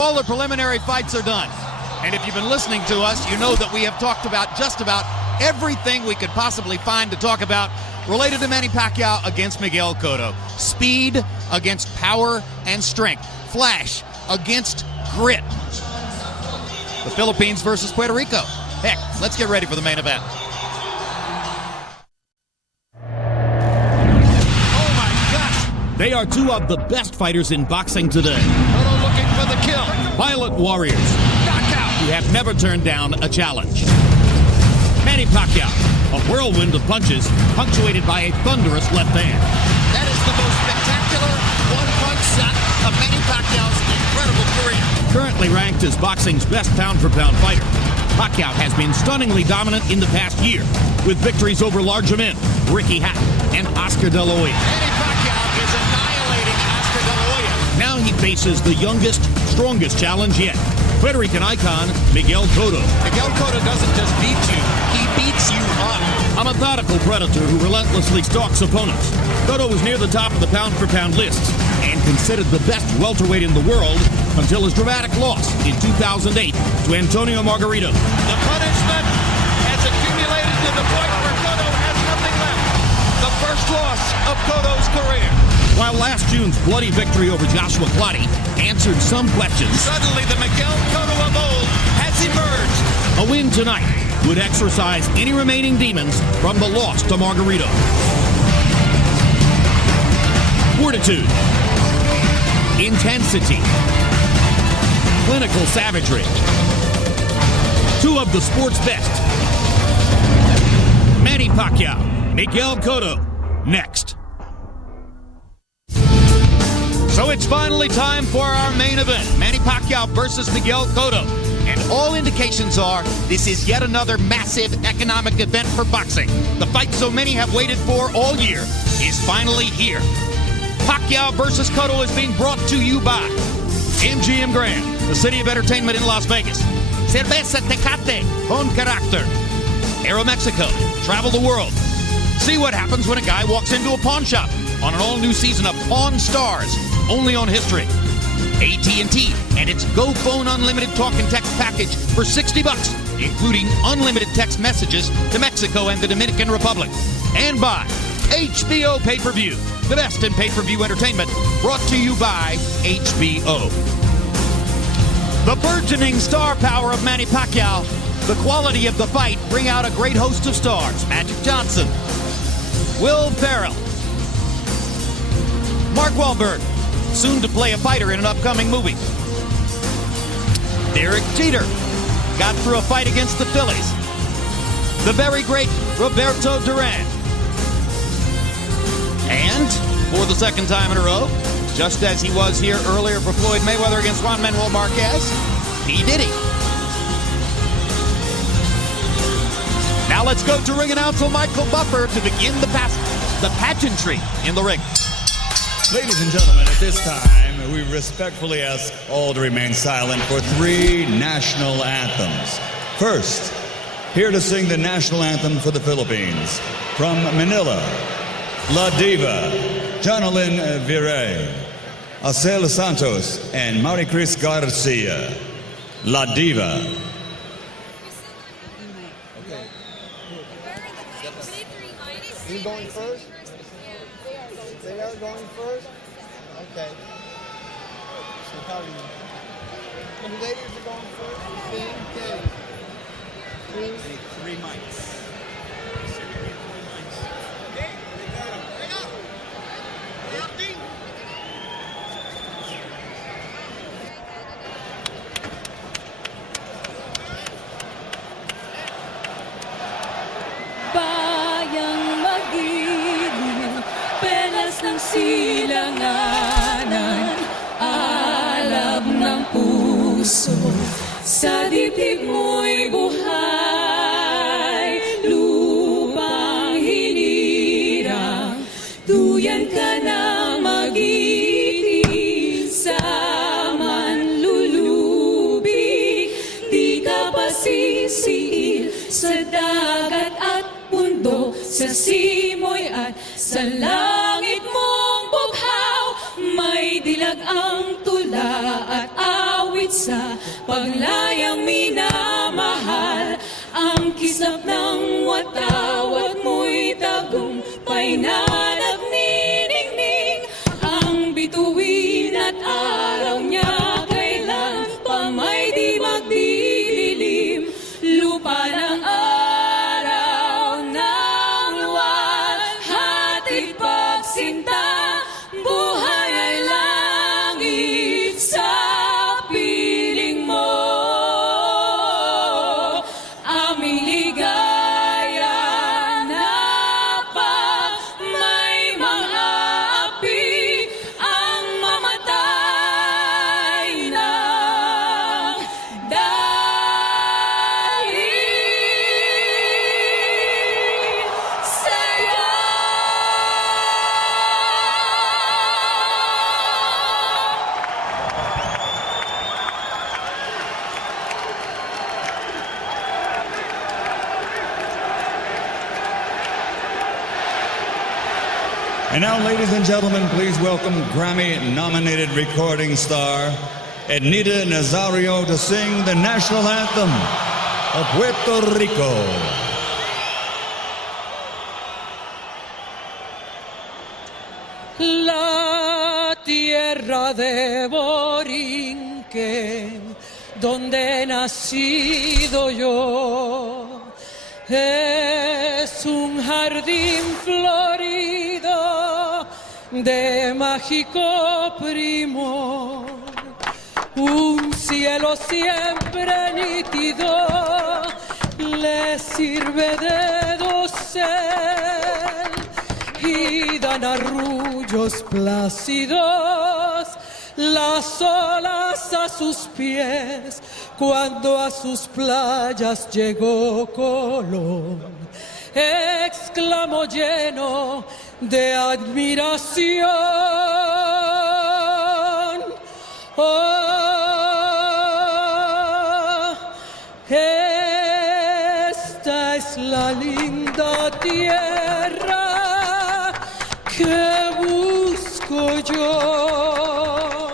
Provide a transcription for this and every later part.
All the preliminary fights are done. And if you've been listening to us, you know that we have talked about just about everything we could possibly find to talk about related to Manny Pacquiao against Miguel Cotto. Speed against power and strength. Flash against grit. The Philippines versus Puerto Rico. Heck, let's get ready for the main event. Oh my gosh! They are two of the best fighters in boxing today. Cotto looking for the kill. Violent warriors Knockout. who have never turned down a challenge. Manny Pacquiao, a whirlwind of punches punctuated by a thunderous left hand. That is the most spectacular one-punch shot of Manny Pacquiao's incredible career. Currently ranked as boxing's best pound-for-pound fighter, Pacquiao has been stunningly dominant in the past year, with victories over larger men, Ricky Hatton and Oscar De La Hoya. Manny Pacquiao is annihilating Oscar De La Hoya. Now he faces the youngest, strongest challenge yet, Puerto Rican icon Miguel Cotto. Miguel Cotto doesn't just beat you, he beats you up. A methodical predator who relentlessly stalks opponents. Cotto was near the top of the pound-for-pound lists and considered the best welterweight in the world until his dramatic loss in 2008 to Antonio Margarito. The punishment has accumulated to the point where Cotto has nothing left. The first loss of Cotto's career. While last June's bloody victory over Joshua Clottey answered some questions, Suddenly the Miguel Cotto of old has emerged. a win tonight would exorcise any remaining demons from the loss to Margarito. Fortitude, intensity, clinical savagery. Two of the sport's best. Manny Pacquiao, Miguel Cotto, next. So it's finally time for our main event, Manny Pacquiao versus Miguel Cotto. And all indications are this is yet another massive economic event for boxing. The fight so many have waited for all year is finally here. Pacquiao versus Cotto is being brought to you by MGM Grand, the city of entertainment in Las Vegas. Cerveza Tecate, con carácter. Aeromexico, travel the world. See what happens when a guy walks into a pawn shop on an all-new season of Pawn Stars, only on History. AT&T and its Go Phone Unlimited Talk and Text package for $60, including unlimited text messages to Mexico and the Dominican Republic. And by HBO Pay-Per-View, the best in pay-per-view entertainment, brought to you by HBO. The burgeoning star power of Manny Pacquiao, the quality of the fight bring out a great host of stars. Magic Johnson, Will Ferrell, Mark Wahlberg, soon to play a fighter in an upcoming movie. Derek Jeter got through a fight against the Phillies. The very great Roberto Duran. And for the second time in a row, just as he was here earlier for Floyd Mayweather against Juan Manuel Marquez, P. Diddy. Now let's go to ring announcer Michael Buffer to begin the pageantry in the ring. Ladies and gentlemen, at this time, we respectfully ask all to remain silent for 3 national anthems. First, here to sing the national anthem for the Philippines, from Manila, La Diva, Jonalyn Virey, Acel Santos, and Maricris Garcia. La Diva. You going first? They are going first? Okay. So how do you... The ladies are going first? Okay. 3 mics. Bayang magiging pelas ng silanganan, alab ng puso, sa dibdib mo'y buhay, lupang hinirang, duyan ka na mag-ibig, sa manlulubi, di ka pasisiil sa dagat at mundo, sa simoy at sa langit mong bughaw, may dilag ang tula at awit sa paglayang minamahal. Ang kislap ng watawat mo'y tagumpay na nagniningning. Ang bituin at araw niya kailan pa may di magdidilim. Lupa ng araw ng luwalhati pagsinta. Buhay ay langit sa piling mo. Aming ligaya na pag may mga api ang mamatay ng dahil sa'yo. And now, ladies and gentlemen, please welcome Grammy-nominated recording star Ednita Nazario to sing the national anthem of Puerto Rico. La tierra de Borinquen, donde he nacido yo, es un jardín florido de mágico primor, un cielo siempre nítido le sirve de dosel y dan arrullos plácidos las olas a sus pies cuando a sus playas llegó Colón. Exclamó lleno de admiración: oh, esta es la linda tierra que busco yo.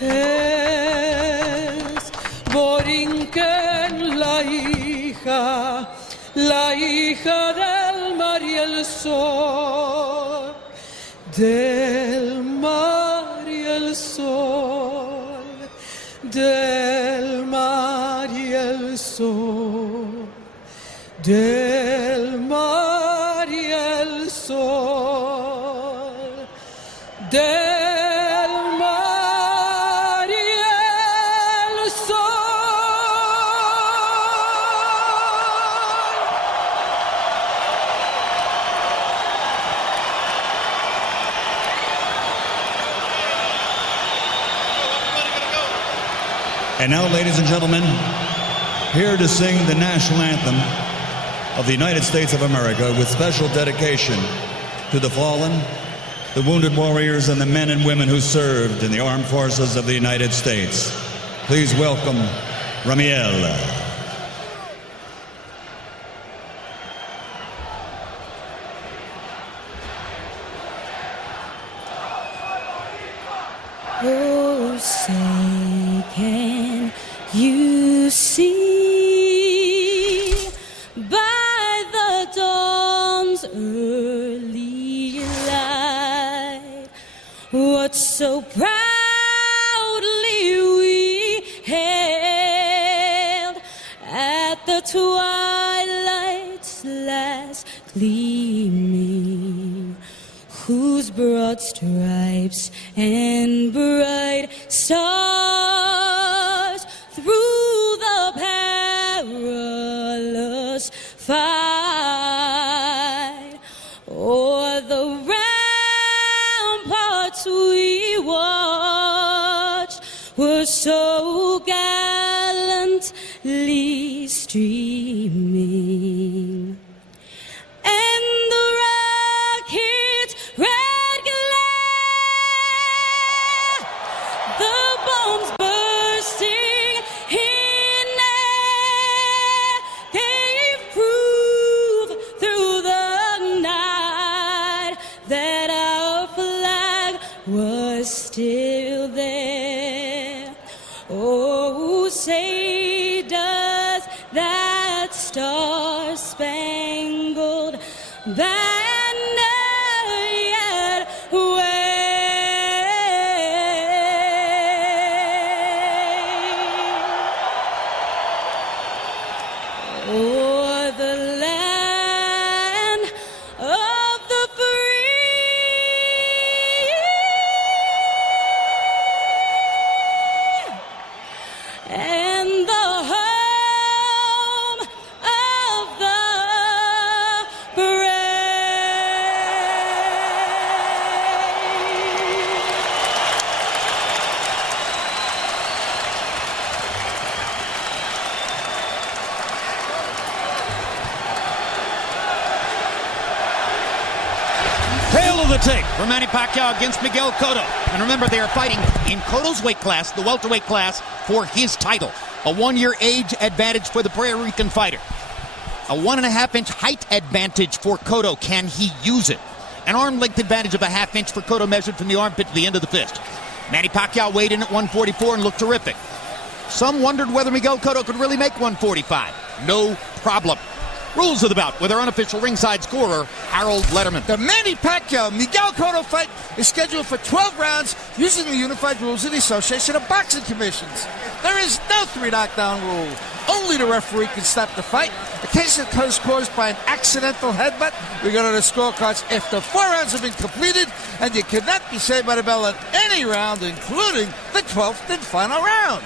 Es Borinquen la hija del mar y el sol, del mar y el sol, del mar y el sol, del mar y el sol, del mar y el sol. And now, ladies and gentlemen, here to sing the national anthem of the United States of America with special dedication to the fallen, the wounded warriors, and the men and women who served in the armed forces of the United States. Please welcome Ramiel. Oh, say, can you see by the dawn's early light what so proudly we hailed at the twilight's last gleaming, whose broad stripes and bright stars through the perilous fight o'er the ramparts we watched were so gallantly streaming. And the rocket's red glare, the bombs bursting in air, gave proof through the night that our flag was still there. say does that star-spangled banner yet wave o'er the land of the free and the home of the brave. Tail of the tape for Manny Pacquiao against Miguel Cotto. And remember, they are fighting in Cotto's weight class, the welterweight class, for his title. A 1-year age advantage for the Puerto Rican fighter. A 1.5-inch height advantage for Cotto. Can he use it? An arm length advantage of a 1/2 inch for Cotto, measured from the armpit to the end of the fist. Manny Pacquiao weighed in at 144 and looked terrific. Some wondered whether Miguel Cotto could really make 145. No problem. Rules of the bout with our unofficial ringside scorer, Harold Letterman. The Manny Pacquiao Miguel Cotto fight is scheduled for 12 rounds using the unified rules of the Association of Boxing Commissions. There is no 3 knockdown rule. Only the referee can stop the fight. In case it is caused by an accidental headbutt, we go to the scorecards after 4 rounds have been completed, and you cannot be saved by the bell at any round, including the 12th and final round.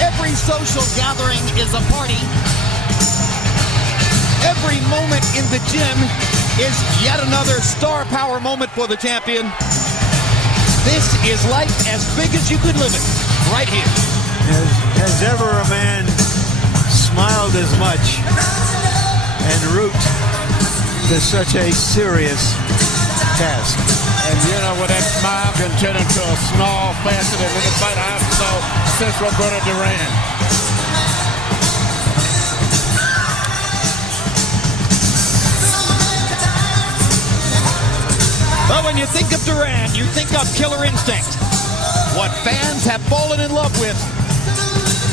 Every social gathering is a party. Every moment in the gym is yet another star power moment for the champion. This is life as big as you could live it, right here. Has ever a man smiled as much en route to such a serious task? And you know, with that smile can turn into a snarl faster than any fight I ever saw since Roberto Duran. you think of Duran, you think of Killer Instinct. What fans have fallen in love with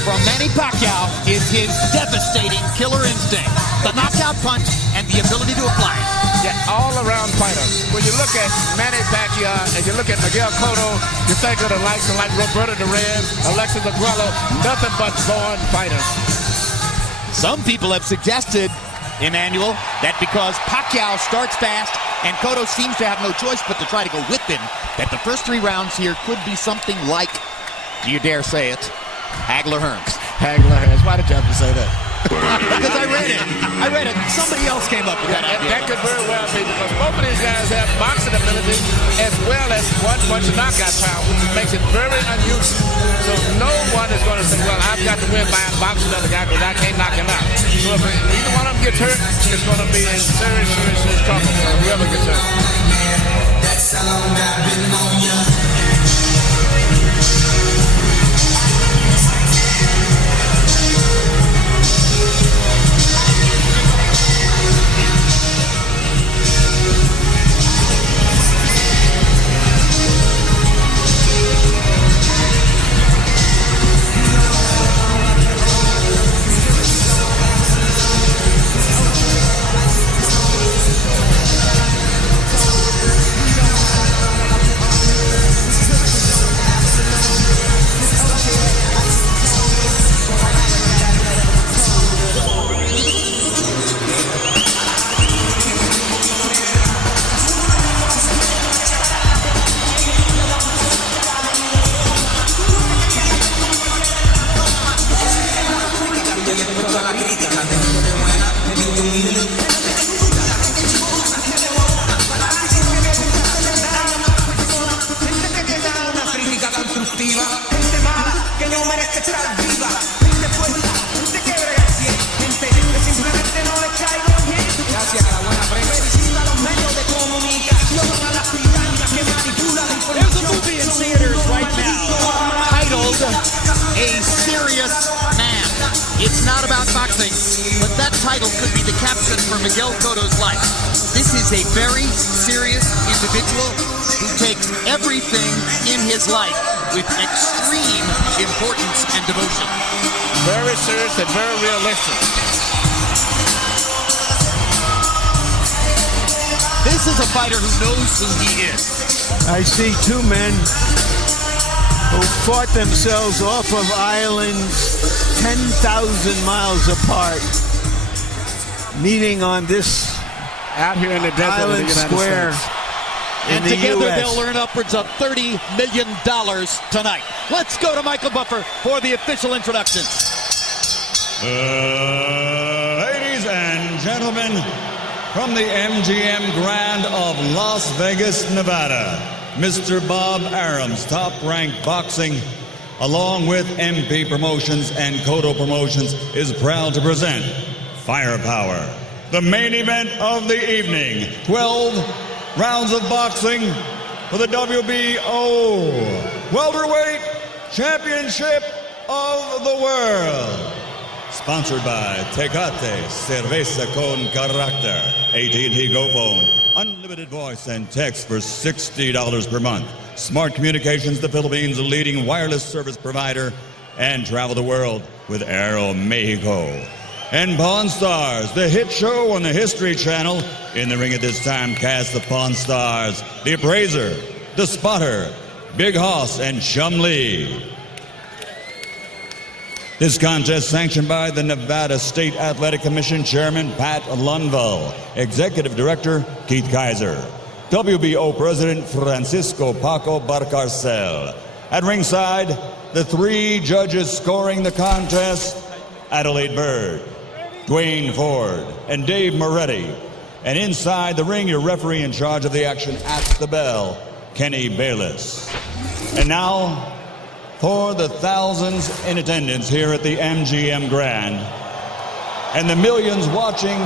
from Manny Pacquiao is his devastating killer instinct, the knockout punch, and the ability to apply it. Yeah, all-around fighter. When you look at Manny Pacquiao and you look at Miguel Cotto, you think of the likes of like Roberto Duran, Alexis Aguero, nothing but born fighters. Some people have suggested, Emmanuel, that because Pacquiao starts fast and Cotto seems to have no choice but to try to go with him, that the first 3 rounds here could be something like, do you dare say it, Hagler-Hearns. Hagler-Hearns. Why did you have to say that? Because I read it. Somebody else came up with that idea. That could very well be because both of these guys have boxing ability as well as one-punch knockout power, which makes it very unusual. So no one is going to say, well, I've got to win by boxing the other guy because I can't knock him out. So if either one of them gets hurt, it's going to be in serious trouble for whoever gets hurt. That's how long I've been on you. There's a movie in theaters right now titled A Serious Man. It's not about boxing, but that title could be the caption for Miguel Cotto's life. This is a very serious individual who takes everything in his life with extreme importance and devotion. Very serious and very realistic. This is a fighter who knows who he is. I see 2 men who fought themselves off of islands 10,000 miles apart, meeting on this out here in the desert island square in And the together US. they'll earn upwards of $30 million tonight. Let's go to Michael Buffer for the official introductions. Ladies and gentlemen, from the MGM Grand of Las Vegas, Nevada, Mr. Bob Arum's Top-Ranked Boxing, along with MP Promotions and Cotto Promotions, is proud to present Firepower, the main event of the evening. 12 rounds of boxing for the WBO Welterweight Championship of the World. Sponsored by Tecate, Cerveza con Carácter, AT&T Go Phone, unlimited voice and text for $60 per month. Smart Communications, the Philippines' leading wireless service provider, and travel the world with Aero Mexico. And Pawn Stars, the hit show on the History Channel. In the ring at this time, cast the Pawn Stars, the Appraiser, the Spotter, Big Hoss, and Chum Lee. This contest sanctioned by the Nevada State Athletic Commission Chairman Pat Lundvall, Executive Director Keith Kaiser, WBO President Francisco Paco Barcarcel. At ringside, the 3 judges scoring the contest, Adelaide Bird, Dwayne Ford, and Dave Moretti. And inside the ring, your referee in charge of the action at the bell, Kenny Bayless. And now, for the thousands in attendance here at the MGM Grand and the millions watching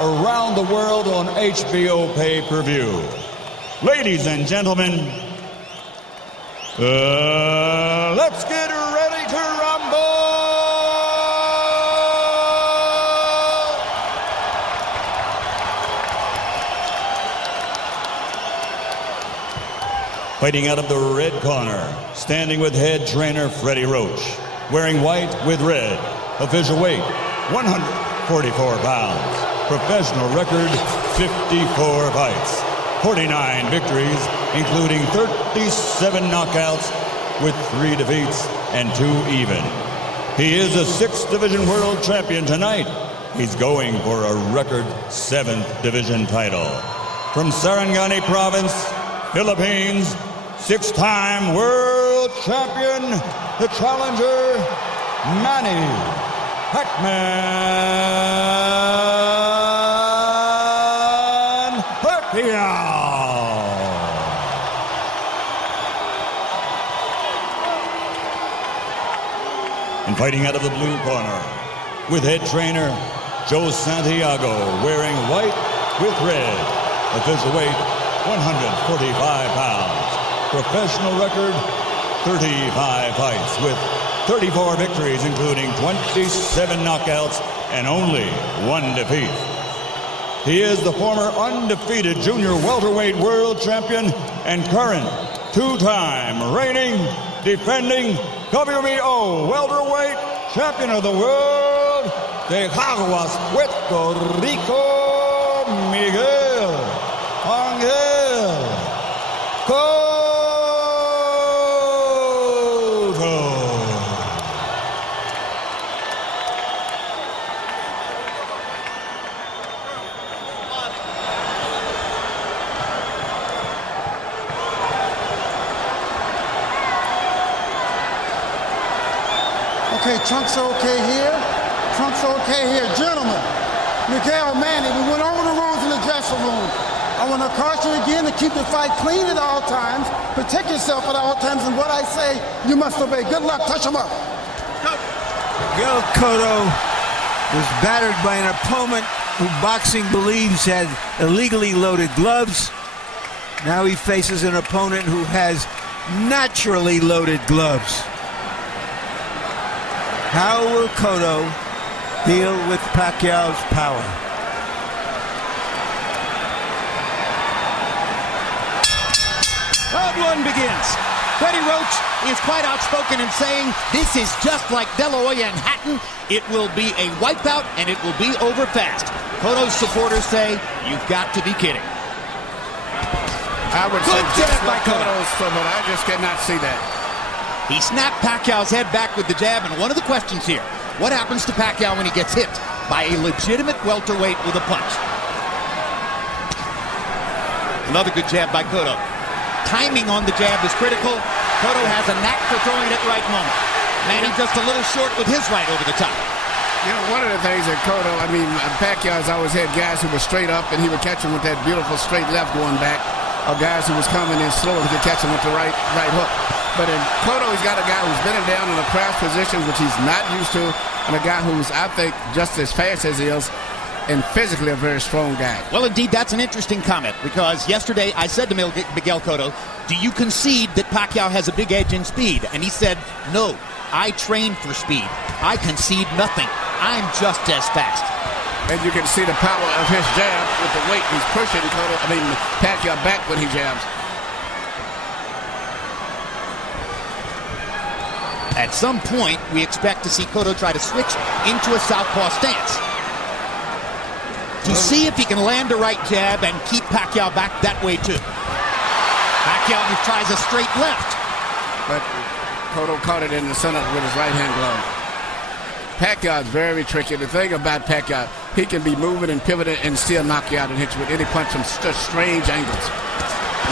around the world on HBO pay-per-view. Ladies and gentlemen, let's get ready to rumble! Fighting out of the red corner, standing with head trainer Freddie Roach. Wearing white with red, official weight 144 pounds. Professional record 54 fights, 49 victories, including 37 knockouts with 3 defeats and 2 even. He is a 6th division world champion tonight. He's going for a record 7th division title. From Sarangani province, Philippines, 6-time world champion, the challenger, Manny Pacquiao. And fighting out of the blue corner, with head trainer Joe Santiago, wearing white with red, official weight 145 pounds. Professional record, 35 fights with 34 victories, including 27 knockouts and only 1 defeat. He is the former undefeated junior welterweight world champion and current 2-time reigning, defending WBO welterweight champion of the world, de Caguas, Puerto Rico, Miguel Cotto. Okay, trunks are okay here. Trunks are okay here. Gentlemen, Miguel, Manny, we went over the rules in the dressing room. I want to caution you again to keep the fight clean at all times, protect yourself at all times, and what I say, you must obey. Good luck. Touch him up. Miguel Cotto was battered by an opponent who boxing believes had illegally loaded gloves. Now he faces an opponent who has naturally loaded gloves. How will Cotto deal with Pacquiao's power? Round 1 begins. Freddie Roach is quite outspoken in saying this is just like De La Hoya and Hatton. It will be a wipeout and it will be over fast. Cotto's supporters say, you've got to be kidding. I would Good say just jab by like Cotto. Cotto's, but I just cannot see that. He snapped Pacquiao's head back with the jab, and one of the questions here, what happens to Pacquiao when he gets hit by a legitimate welterweight with a punch? Another good jab by Cotto. Timing on the jab is critical. Cotto has a knack for throwing it at the right moment. Manny just a little short with his right over the top. You know, one of the things that Cotto, Pacquiao's always had guys who were straight up, and he would catch him with that beautiful straight left going back, or guys who was coming in slow, he could catch him with the right hook. But in Cotto, he's got a guy who's been down in a crouch position, which he's not used to, and a guy who's, I think, just as fast as he is, and physically a very strong guy. Well, indeed, that's an interesting comment, because yesterday I said to Miguel Cotto, do you concede that Pacquiao has a big edge in speed? And he said, no, I train for speed. I concede nothing. I'm just as fast. And you can see the power of his jab with the weight he's pushing Pacquiao back when he jabs. At some point, we expect to see Cotto try to switch into a southpaw stance to see if he can land a right jab and keep Pacquiao back that way too. Pacquiao tries a straight left. But Cotto caught it in the center with his right-hand glove. Pacquiao is very tricky. The thing about Pacquiao, he can be moving and pivoting and still knock you out and hit you with any punch from strange angles.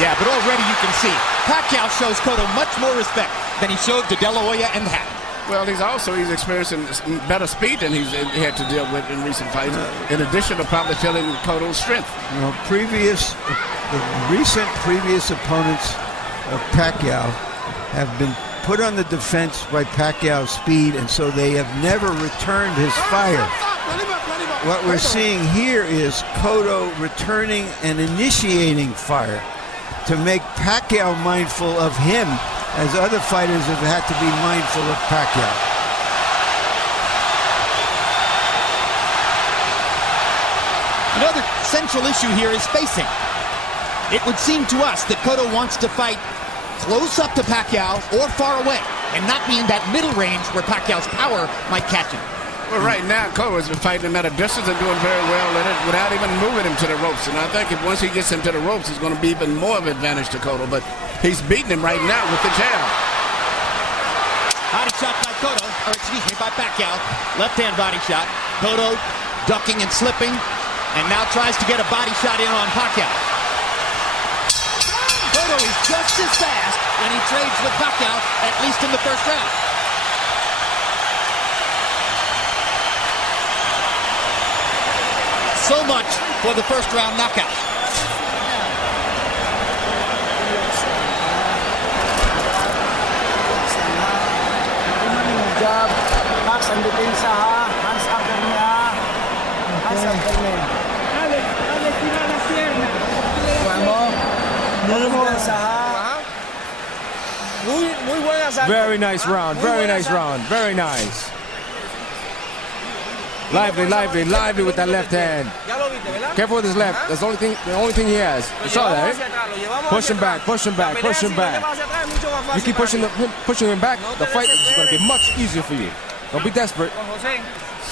Yeah, but already you can see Pacquiao shows Cotto much more respect than he showed to De La Hoya and Hatton. Well, he's experiencing better speed than he's had to deal with in recent fights, in addition to probably feeling Cotto's strength. You know, recent previous opponents of Pacquiao have been put on the defense by Pacquiao's speed, and so they have never returned his fire. What we're seeing here is Cotto returning and initiating fire to make Pacquiao mindful of him, as other fighters have had to be mindful of Pacquiao. Another central issue here is spacing. It would seem to us that Cotto wants to fight close up to Pacquiao or far away, and not be in that middle range where Pacquiao's power might catch him. Well, right now, Cotto has been fighting him at a distance and doing very well in it without even moving him to the ropes. And I think if once he gets him to the ropes, it's going to be even more of an advantage to Cotto. But he's beating him right now with the jab. Body shot by Cotto, or excuse me, by Pacquiao. Left-hand body shot. Cotto ducking and slipping, and now tries to get a body shot in on Pacquiao. Cotto is just as fast when he trades with Pacquiao, at least in the first round. So much for the first round knockout. Jab, Max, ang depensa ha. Hands upper niya. Hands upper niya. Very nice round, very nice round, very nice. Lively with that left hand. Careful with his left. That's the only thing he has. You saw that, right? Push him back. You keep pushing him back, the fight is going to be much easier for you. Don't be desperate.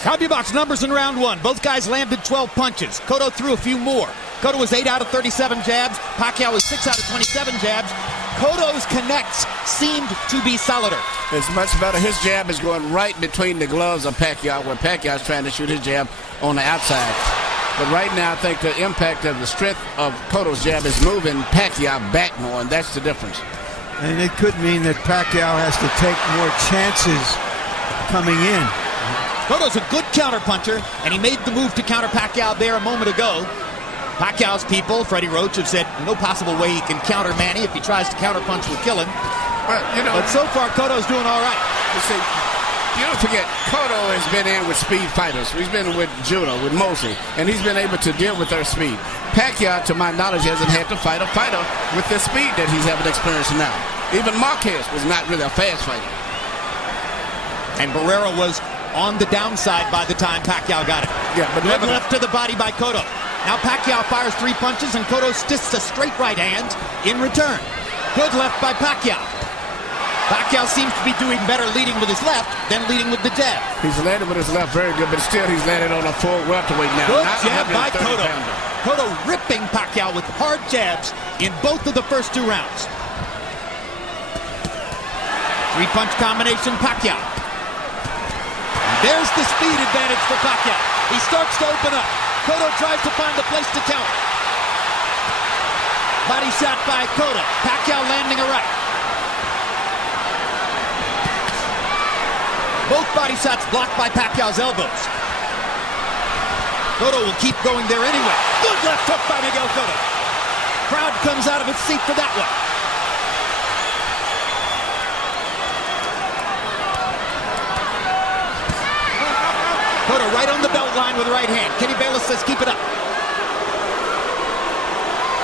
CompuBox numbers in round one. Both guys landed 12 punches. Cotto threw a few more. Cotto was 8 out of 37 jabs. Pacquiao was 6 out of 27 jabs. Cotto's connects seemed to be solider. It's much better. His jab is going right between the gloves of Pacquiao, where Pacquiao's trying to shoot his jab on the outside. But right now, I think the impact of the strength of Cotto's jab is moving Pacquiao back more, and that's the difference. And it could mean that Pacquiao has to take more chances coming in. Cotto's a good counterpuncher, and he made the move to counter Pacquiao there a moment ago. Pacquiao's people, Freddie Roach, have said no possible way he can counter Manny. If he tries to counterpunch, will kill him. Well, but so far, Cotto's doing all right. You see, you don't forget, Cotto has been in with speed fighters. He's been with Judah, with Mosley, and he's been able to deal with their speed. Pacquiao, to my knowledge, hasn't had to fight a fighter with the speed that he's having experience now. Even Marquez was not really a fast fighter. And Barrera was on the downside by the time Pacquiao got it. Yeah, but good left to the body by Cotto. Now Pacquiao fires 3 punches, and Cotto sticks a straight right hand in return. Good left by Pacquiao. Pacquiao seems to be doing better leading with his left than leading with the jab. He's landed with his left very good, but still he's landed on a full welterweight now. Good jab by Cotto. Cotto ripping Pacquiao with hard jabs in both of the first 2 rounds. 3-punch combination, Pacquiao. And there's the speed advantage for Pacquiao. He starts to open up. Cotto tries to find a place to counter. Body shot by Cotto. Pacquiao landing a right. Both body shots blocked by Pacquiao's elbows. Cotto will keep going there anyway. Good left hook by Miguel Cotto. Crowd comes out of its seat for that one. Cotto right on the belt line with the right hand. Kenny Bayless says keep it up.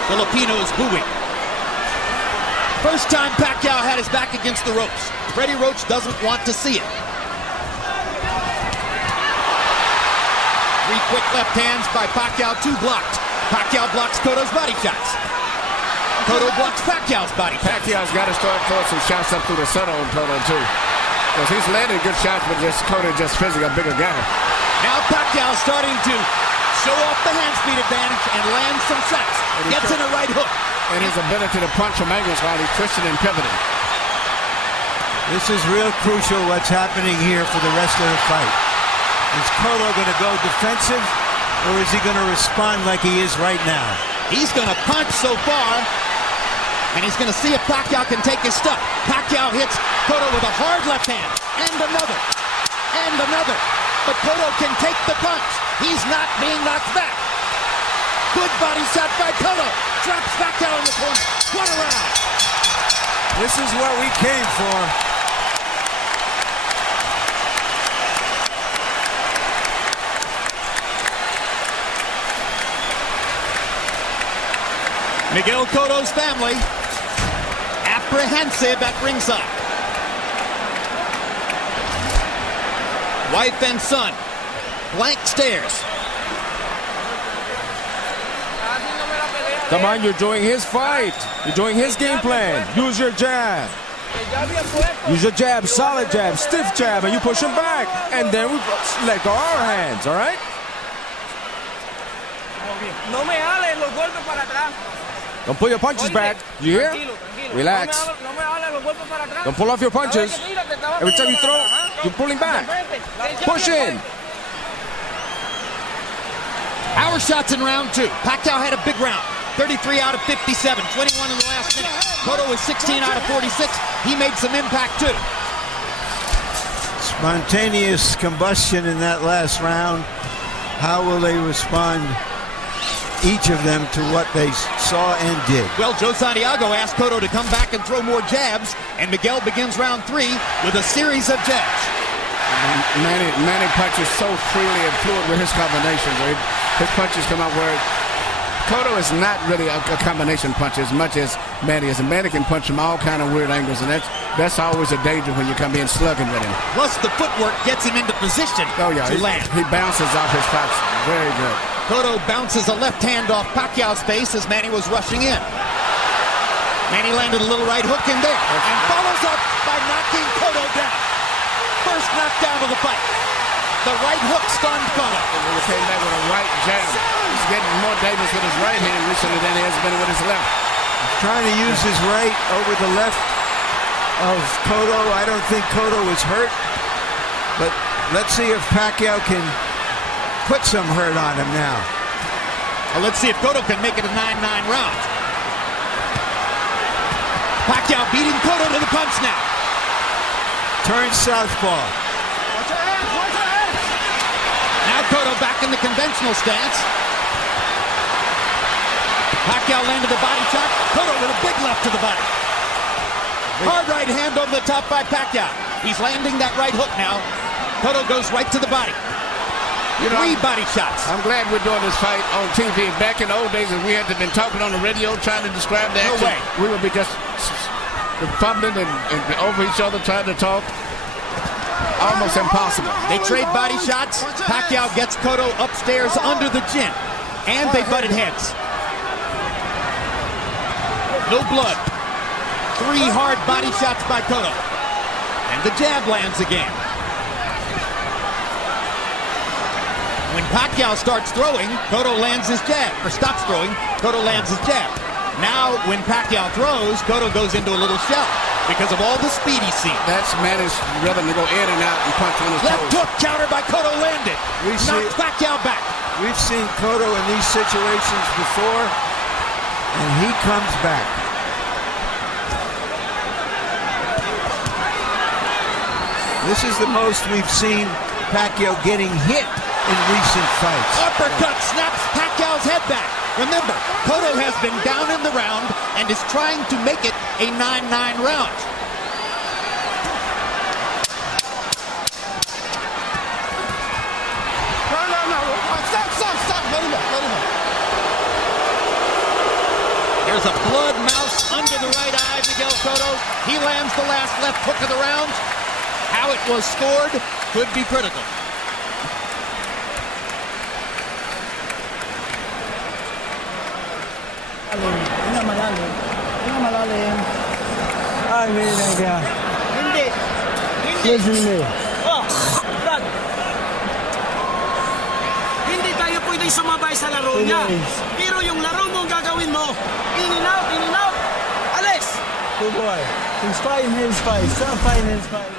Filipinos booing. First time Pacquiao had his back against the ropes. Freddie Roach doesn't want to see it. 3 quick left hands by Pacquiao, 2 blocked. Pacquiao blocks Cotto's body shots. Cotto blocks Pacquiao's body shots. Pacquiao's got to start throwing some shots up through the center on Cotto too. Because he's landing good shots, but Cotto just physically a bigger guy. Now Pacquiao starting to show off the hand speed advantage and land some shots. Gets in a right hook. And his ability to punch from angles while he's twisting and pivoting. This is real crucial what's happening here for the rest of the fight. Is Cotto going to go defensive, or is he going to respond like he is right now? He's going to punch so far, and he's going to see if Pacquiao can take his stuff. Pacquiao hits Cotto with a hard left hand, and another, and another. But Cotto can take the punch. He's not being knocked back. Good body shot by Cotto. Drops Pacquiao in the corner. What a round. This is what we came for. Miguel Cotto's family apprehensive at ringside. Wife and son, blank stares. Come on, you're doing his fight. You're doing his game plan. Use your jab. Use your jab, solid jab, stiff jab, and you push him back. And then we let go our hands, all right? Don't pull your punches back. You hear? Relax. Don't pull off your punches. Every time you throw, you're pulling back. Push in. Our shots in round 2. Pacquiao had a big round. 33 out of 57, 21 in the last minute. Cotto was 16 out of 46. He made some impact too. Spontaneous combustion in that last round. How will they respond, each of them, to what they saw and did? Well, Joe Santiago asked Cotto to come back and throw more jabs, and Miguel begins round 3 with a series of jabs. Manny punches so freely and fluid with his combinations. His punches come out where Cotto is not really a combination puncher as much as Manny is. And Manny can punch from all kind of weird angles, and that's always a danger when you come in slugging with him. Plus, the footwork gets him into position to land. He bounces off his shots. Very good. Cotto bounces a left hand off Pacquiao's face as Manny was rushing in. Manny landed a little right hook in there and follows up by knocking Cotto down. First knockdown of the fight. The right hook stunned Cotto. He came back with a right jab. He's getting more dangerous with his right hand recently than he has been with his left. He's trying to use his right over the left of Cotto. I don't think Cotto is hurt, but let's see if Pacquiao can put some hurt on him now. Well, let's see if Cotto can make it a 9-9 round. Pacquiao beating Cotto to the punch now. Turns southpaw. Now Cotto back in the conventional stance. Pacquiao landed a body shot. Cotto with a big left to the body. Hard right hand over the top by Pacquiao. He's landing that right hook now. Cotto goes right to the body. Three body shots. I'm glad we're doing this fight on TV. Back in the old days, if we had been talking on the radio trying to describe the action, we would be just fumbling and over each other trying to talk. Almost impossible. They trade body shots. Pacquiao gets Cotto upstairs under the chin. And they butted heads. No blood. 3 hard body shots by Cotto. And the jab lands again. When Pacquiao starts throwing, Cotto lands his jab. Or stops throwing, Cotto lands his jab. Now, when Pacquiao throws, Cotto goes into a little shell because of all the speed he's seen. That's Manny's rhythm to go in and out and punch on his left toes. hook counter by Cotto landed. Knocks Pacquiao back. We've seen Cotto in these situations before, and he comes back. This is the most we've seen Pacquiao getting hit in recent fights. Uppercut snaps Pacquiao's head back. Remember, Cotto has been down in the round and is trying to make it a 9-9 round. No. Stop. Let him up. There's a blood mouse under the right eye, Miguel Cotto. He lands the last left hook of the round. How it was scored could be critical. malalim. Ay, kaya. Hindi. Listen to me. Brad. Hindi tayo pwede sumabay sa laro niya. Pero yung laro mo gagawin mo, in and out. Alis! Good boy. He's fighting his fight. Stop fighting his fight.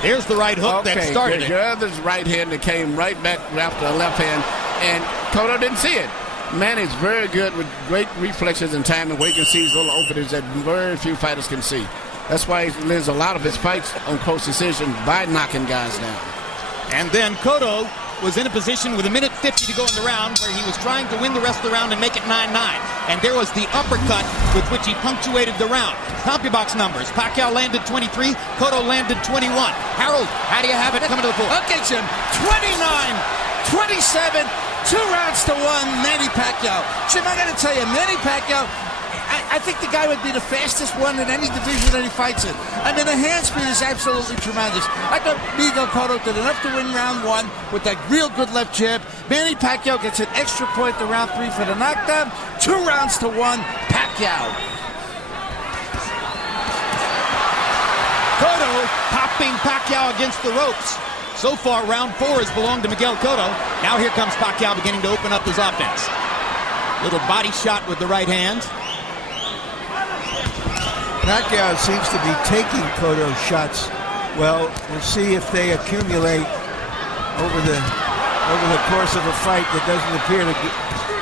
There's the right hook that started it. The other's right hand that came right back after a left hand, and Cotto didn't see it. Manny's very good with great reflexes and timing where he can see these little openings that very few fighters can see. That's why he wins a lot of his fights on close decision by knocking guys down. And then Cotto was in a position with 1:50 to go in the round where he was trying to win the rest of the round and make it 9-9. And there was the uppercut with which he punctuated the round. CompuBox numbers. Pacquiao landed 23, Cotto landed 21. Harold, how do you have it coming to the floor? Okay, Jim. 29-27, 2 rounds to 1, Manny Pacquiao. Jim, I got to tell you, Manny Pacquiao, I think the guy would be the fastest one in any division that he fights in. I mean, the hand speed is absolutely tremendous. I thought Miguel Cotto did enough to win round 1 with that real good left jab. Manny Pacquiao gets an extra point to round 3 for the knockdown. 2 rounds to 1, Pacquiao. Cotto popping Pacquiao against the ropes. So far, round 4 has belonged to Miguel Cotto. Now here comes Pacquiao beginning to open up his offense. Little body shot with the right hand. Pacquiao seems to be taking Cotto shots. Well, we'll see if they accumulate over the course of a fight that doesn't appear to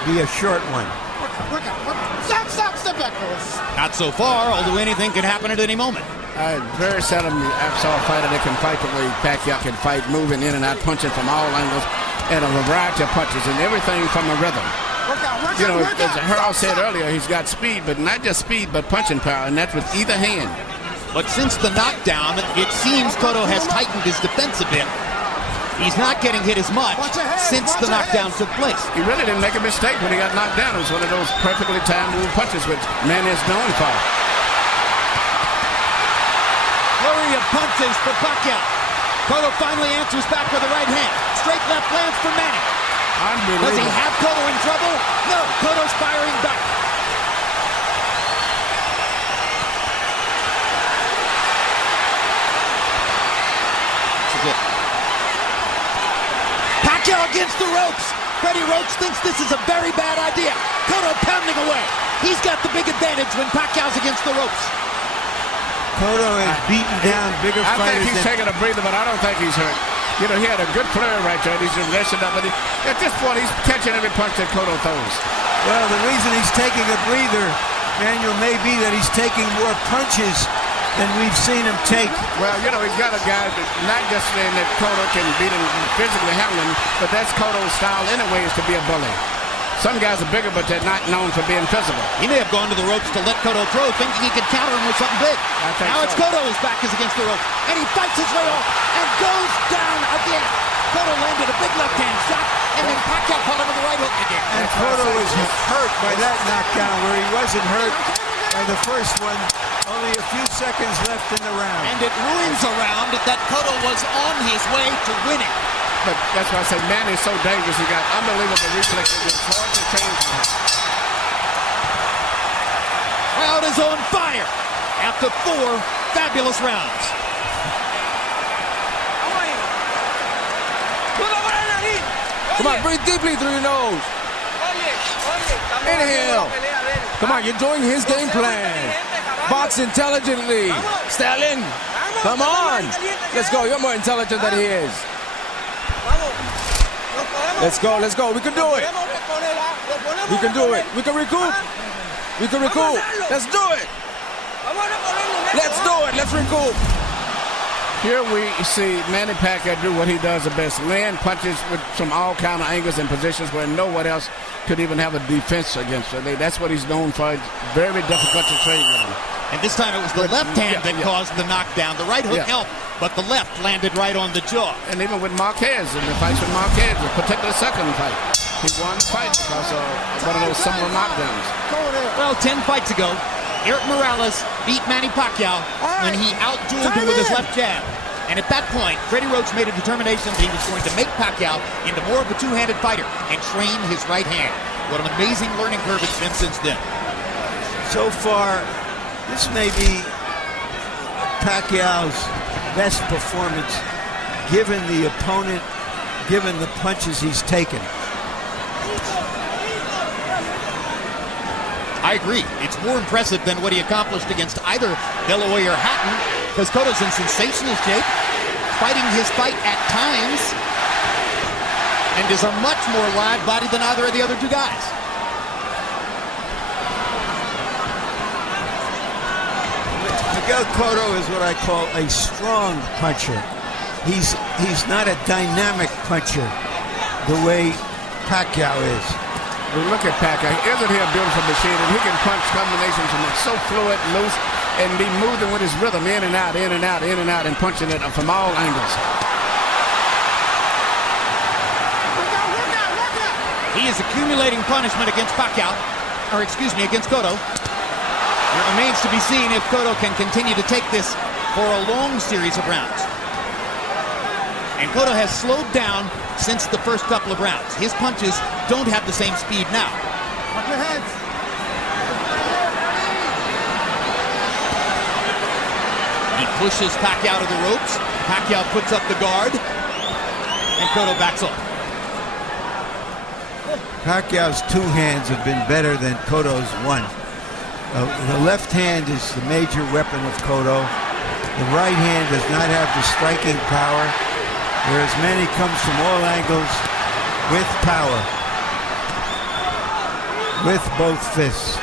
be a short one. Step back, fellas. Not so far, although anything can happen at any moment. Very seldom I saw a fighter that can fight the way Pacquiao can fight, moving in and out, punching from all angles, and a variety of punches, and everything from a rhythm. You know, as Harold said earlier, he's got speed, but not just speed, but punching power, and that's with either hand. But since the knockdown, it seems Cotto has tightened his defense a bit. He's not getting hit as much since the knockdown took place. He really didn't make a mistake when he got knocked down. It was one of those perfectly timed little punches, which Manny is known for. Flurry of punches for Pacquiao. Cotto finally answers back with the right hand. Straight left lands for Manny. Does he have Cotto in trouble? No, Cotto's firing back. This is it. Pacquiao against the ropes. Freddie Roach thinks this is a very bad idea. Cotto pounding away. He's got the big advantage when Pacquiao's against the ropes. Cotto has beaten down bigger fighters. I think he's taking a breather, but I don't think he's hurt. You know, he had a good flurry right there. He's just resting up. But at this point, he's catching every punch that Cotto throws. Well, the reason he's taking a breather, Manuel, may be that he's taking more punches than we've seen him take. Well, you know, he's got a guy that not just saying that Cotto can beat him physically handling, but that's Cotto's style anyway, is to be a bully. Some guys are bigger, but they're not known for being physical. He may have gone to the ropes to let Cotto throw, thinking he could counter him with something big. Now it's Cotto whose back is against the rope, and he fights his way off and goes down again. Cotto landed a big left-hand shot, and then Pacquiao caught him with the right hook again. And Cotto was hurt by that knockdown, where he wasn't hurt by the first one. Only a few seconds left in the round. And it ruins a round that Cotto was on his way to winning. But that's why I say Manny's so dangerous. He got unbelievable reflexes. It's hard to change him. Crowd is on fire after 4 fabulous rounds. Come on, breathe deeply through your nose. Inhale. Come on, you're doing his game plan. Box intelligently. Stalin, come on. Let's go. You're more intelligent than he is. Let's go, let's go. We can do it. We can do it. We can recoup. We can recoup. Let's do it. Let's do it. Let's recoup. Here we see Manny Pacquiao do what he does the best. Land punches from all kind of angles and positions where no one else could even have a defense against him. That's what he's known for. It's very difficult to trade with him. And this time it was the left hand that caused the knockdown. The right hook helped, but the left landed right on the jaw. And even with Marquez, in the fights with Marquez, particularly the second fight, he won the fight because of one of those similar knockdowns. Well, 10 fights ago, Eric Morales beat Manny Pacquiao when he outdueled him with his left jab. And at that point, Freddie Roach made a determination that he was going to make Pacquiao into more of a two-handed fighter and train his right hand. What an amazing learning curve it's been since then. So far, this may be Pacquiao's best performance, given the opponent, given the punches he's taken. I agree. It's more impressive than what he accomplished against either De La Hoya or Hatton, because Cotto's in sensational shape, fighting his fight at times, and is a much more live body than either of the other two guys. Miguel Cotto is what I call a strong puncher. He's not a dynamic puncher the way Pacquiao is. Look at Pacquiao. Isn't he a beautiful machine? And he can punch combinations from so fluid, loose, and be moving with his rhythm in and out, in and out, in and out, and punching it from all angles. He is accumulating punishment against Pacquiao, or excuse me, against Cotto. It remains to be seen if Cotto can continue to take this for a long series of rounds. And Cotto has slowed down since the first couple of rounds. His punches don't have the same speed now. Watch your heads. He pushes Pacquiao to the ropes. Pacquiao puts up the guard, and Cotto backs off. Pacquiao's two hands have been better than Cotto's one. The left hand is the major weapon of Cotto. The right hand does not have the striking power, whereas Manny comes from all angles with power, with both fists.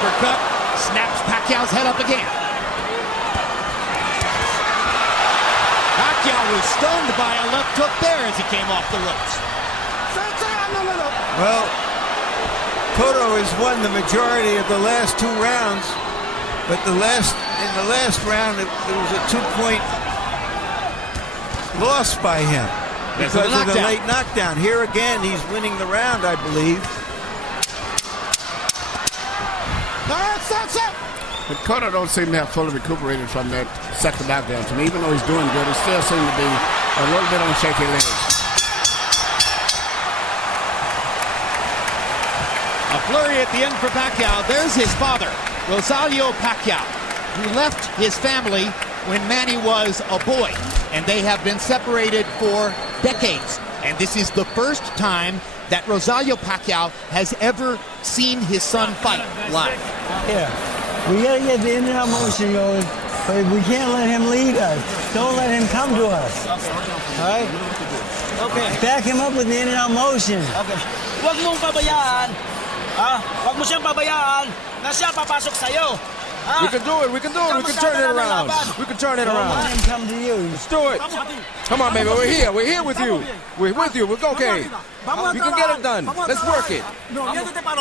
Uppercut, snaps Pacquiao's head up again. Pacquiao was stunned by a left hook there as he came off the ropes. Well, Cotto has won the majority of the last two rounds, but in the last round it was a 2-point loss by him because of the late knockdown. Here again, he's winning the round, I believe. But Cotto don't seem to have fully recuperated from that second knockdown to me. Even though he's doing good, he still seems to be a little bit on shaky legs. A flurry at the end for Pacquiao. There's his father, Rosalio Pacquiao, who left his family when Manny was a boy, and they have been separated for decades. And this is the first time that Rosalio Pacquiao has ever seen his son fight live. Yeah, we gotta get the in-and-out motion going, but we can't let him lead us. Don't let him come to us. All right? Okay. Back him up with the in-and-out motion. Okay. Huwag mong pabayaan. Huwag mo siyang pabayaan na siya papasok sa'yo. We can do it, we can do it, we can turn it around. We can turn it Don't around. let him come to you. Let's do it. Come on, baby, we're here with you. We're with you, we're okay. You can get it done. Let's work it.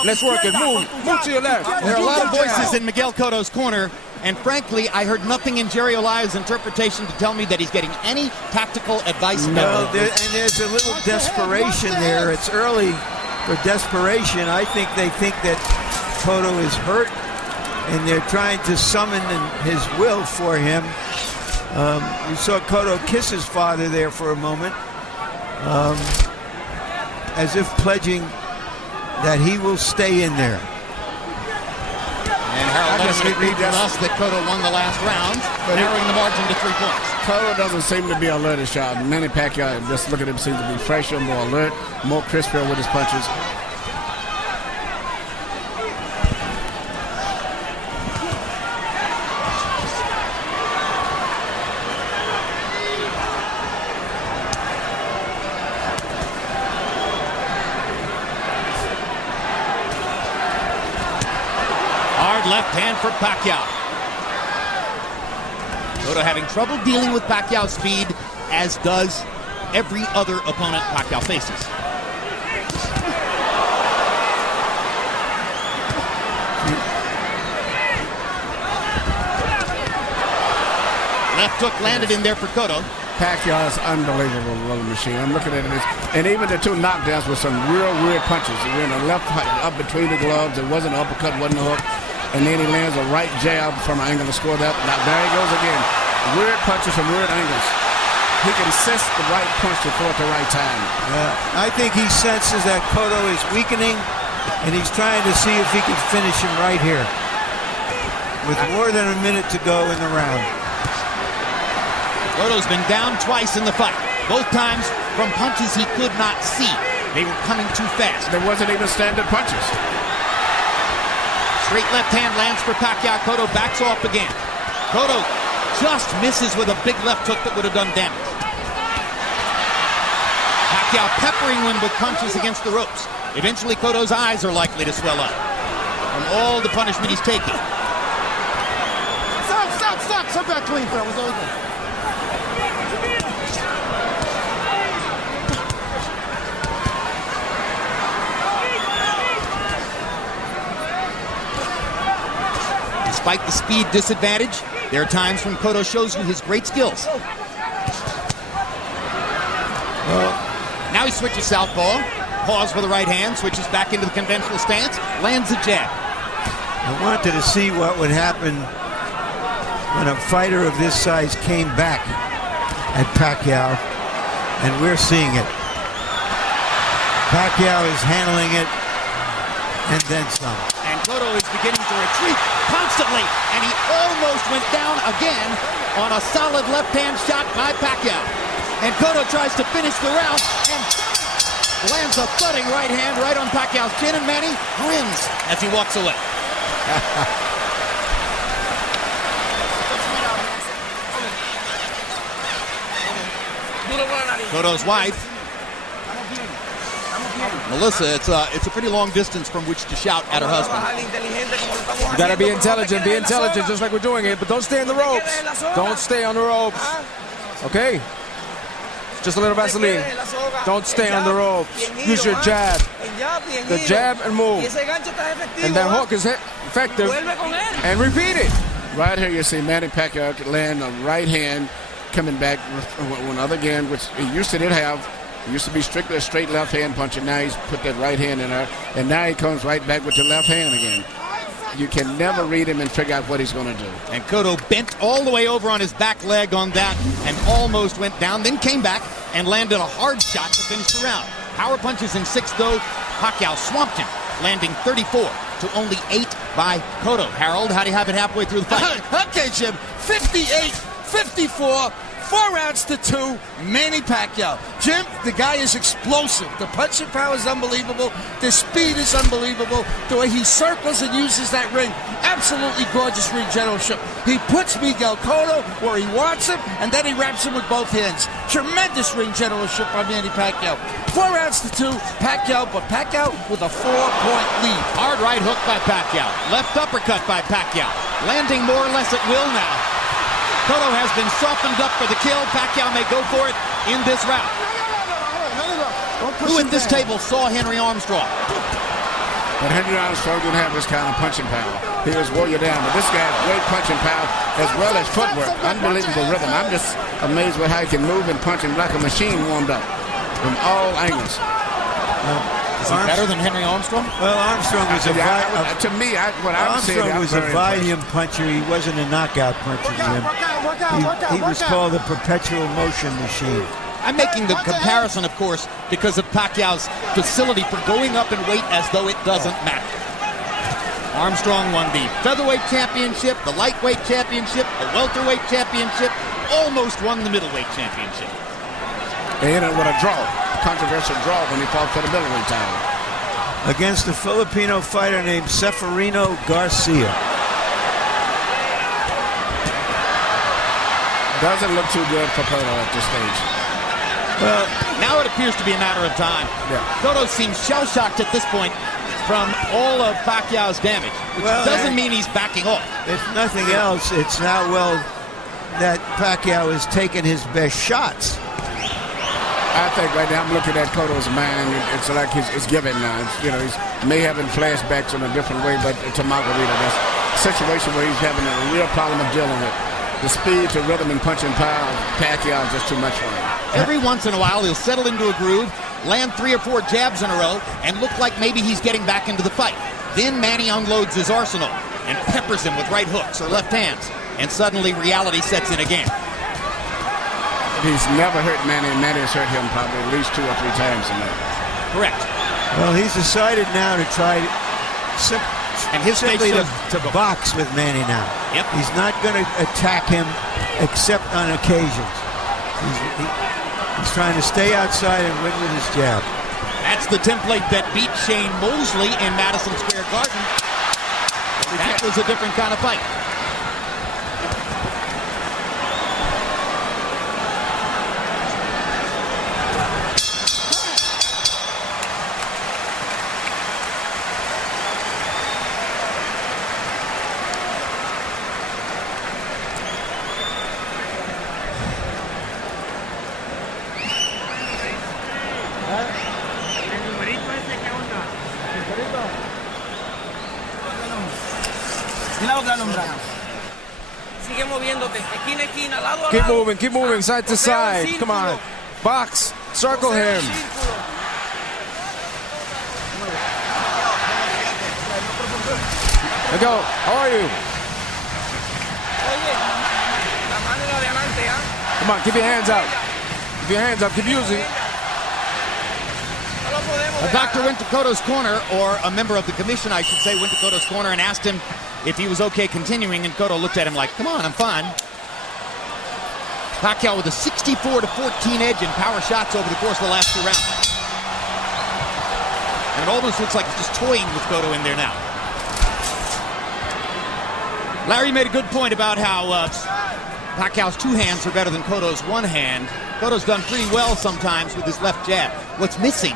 Let's work it. Move to your left. There are a lot of voices in Miguel Cotto's corner, and frankly, I heard nothing in Jerry Olaya's interpretation to tell me that he's getting any tactical advice. No, and there's a little desperation there. It's early for desperation. I think they think that Cotto is hurt, and they're trying to summon his will for him. We saw Cotto kiss his father there for a moment, as if pledging that he will stay in there. And Harold Levy agreed with us that Cotto won the last round, narrowing the margin to 3 points. Cotto doesn't seem to be alert as shot. Manny Pacquiao, just look at him, seems to be fresher, more alert, more crispier with his punches. Left hand for Pacquiao. Cotto having trouble dealing with Pacquiao's speed, as does every other opponent Pacquiao faces. Left hook landed in there for Cotto. Pacquiao is unbelievable little machine. I'm looking at it, and even the two knockdowns with some real weird punches. He went a left up between the gloves. It wasn't an uppercut, wasn't a hook. And then he lands a right jab from an angle to score that. Now there he goes again. Weird punches from weird angles. He can sense the right punch to throw at the right time. I think he senses that Cotto is weakening, and he's trying to see if he can finish him right here with more than a minute to go in the round. Cotto's been down twice in the fight, both times from punches he could not see. They were coming too fast. There wasn't even standard punches. Straight left hand lands for Pacquiao. Cotto backs off again. Cotto just misses with a big left hook that would have done damage. Pacquiao peppering him with punches against the ropes. Eventually, Cotto's eyes are likely to swell up from all the punishment he's taking. Stop that clean, fellas. Despite the speed disadvantage, there are times when Cotto shows you his great skills. Now he switches southpaw, pause for the right hand, switches back into the conventional stance, lands a jab. I wanted to see what would happen when a fighter of this size came back at Pacquiao, and we're seeing it. Pacquiao is handling it, and then some. And Cotto is beginning to retreat constantly, and he almost went down again on a solid left-hand shot by Pacquiao. And Cotto tries to finish the round and lands a thudding right hand right on Pacquiao's chin, and Manny grins as he walks away. Cotto's wife, Melissa, it's a pretty long distance from which to shout at her husband. You gotta be intelligent, just like we're doing it, but don't stay on the ropes. Don't stay on the ropes. Okay? Just a little Vaseline. Don't stay on the ropes. Use your jab. The jab and move. And that hook is effective. And repeat it. Right here you see Manny Pacquiao land a right hand coming back with another again, which he used to did have. He used to be strictly a straight left hand puncher. Now he's put that right hand in there. And now he comes right back with the left hand again. You can never read him and figure out what he's going to do. And Cotto bent all the way over on his back leg on that and almost went down, then came back and landed a hard shot to finish the round. Power punches in 6, though. Pacquiao swamped him, landing 34 to only 8 by Cotto. Harold, how do you have it halfway through the fight? Okay, Jim. 58-54. 4 rounds to 2, Manny Pacquiao. Jim, the guy is explosive. The punching power is unbelievable. The speed is unbelievable. The way he circles and uses that ring, absolutely gorgeous ring generalship. He puts Miguel Cotto where he wants him, and then he wraps him with both hands. Tremendous ring generalship by Manny Pacquiao. 4 rounds to 2, Pacquiao, but Pacquiao with a 4-point lead. Hard right hook by Pacquiao. Left uppercut by Pacquiao. Landing more or less at will now. Cotto has been softened up for the kill. Pacquiao may go for it in this round. Who at this table saw Henry Armstrong? But Henry Armstrong didn't have this kind of punching power. He was wore you down. But this guy has great punching power as well as footwork. Unbelievable rhythm. I'm just amazed with how he can move and punch him like a machine warmed up from all angles. Is he better than Henry Armstrong? Well, Armstrong was a Armstrong was a volume puncher. He wasn't a knockout puncher, Jim. He was called a perpetual motion machine. I'm making the comparison, of course, because of Pacquiao's facility for going up in weight as though it doesn't matter. Armstrong won the featherweight championship, the lightweight championship, the welterweight championship, almost won the middleweight championship. They ended with a draw. Controversial draw when he fought for the middleweight title against a Filipino fighter named Seferino Garcia. Doesn't look too good for Cotto at this stage. Well, now it appears to be a matter of time. Yeah. Cotto seems shell-shocked at this point from all of Pacquiao's damage, which doesn't mean he's backing off. If nothing else, it's now that Pacquiao has taken his best shots. I think right now I'm looking at Cotto's mind. It's like it's giving now. He's may having flashbacks in a different way, but to Margarita, that's a situation where he's having a real problem of dealing with. The speed to rhythm and punching power of Pacquiao is just too much for him. Every once in a while, he'll settle into a groove, land 3 or 4 jabs in a row, and look like maybe he's getting back into the fight. Then Manny unloads his arsenal and peppers him with right hooks or left hands, and suddenly reality sets in again. He's never hurt Manny, and Manny has hurt him probably at least 2 or 3 times in that. Correct. Well, he's decided now to try simply to box with Manny now. Yep. He's not going to attack him except on occasions. He's trying to stay outside and win with his jab. That's the template that beat Shane Mosley in Madison Square Garden. That was a different kind of fight. la otra alumbrada. Sigue moviéndote, esquina a esquina, lado a lado. Keep moving, side to side. Come on. Box, circle him. There you go. How are you? Come on, keep your hands out. Keep your hands up, keep using. A doctor went to Cotto's corner, or a member of the commission, I should say, went to Cotto's corner and asked him if he was okay continuing, and Cotto looked at him like, come on, I'm fine. Pacquiao with a 64-14 edge in power shots over the course of the last 2 rounds. And it almost looks like he's just toying with Cotto in there now. Larry made a good point about how Pacquiao's 2 hands are better than Cotto's 1 hand. Cotto's done pretty well sometimes with his left jab. What's missing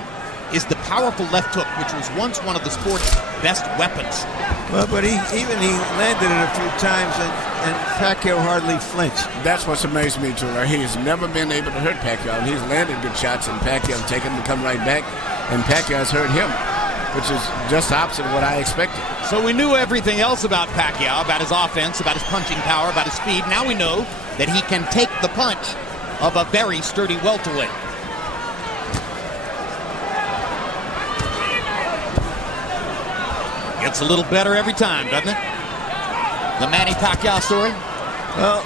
is the powerful left hook, which was once one of the sport's best weapons. Well, but he landed it a few times, and Pacquiao hardly flinched. That's what's amazed me too. Right? He's never been able to hurt Pacquiao. He's landed good shots, and Pacquiao's taken them to come right back, and Pacquiao's hurt him, which is just the opposite of what I expected. So we knew everything else about Pacquiao, about his offense, about his punching power, about his speed. Now we know that he can take the punch of a very sturdy welterweight. Gets a little better every time, doesn't it? The Manny Pacquiao story? Well,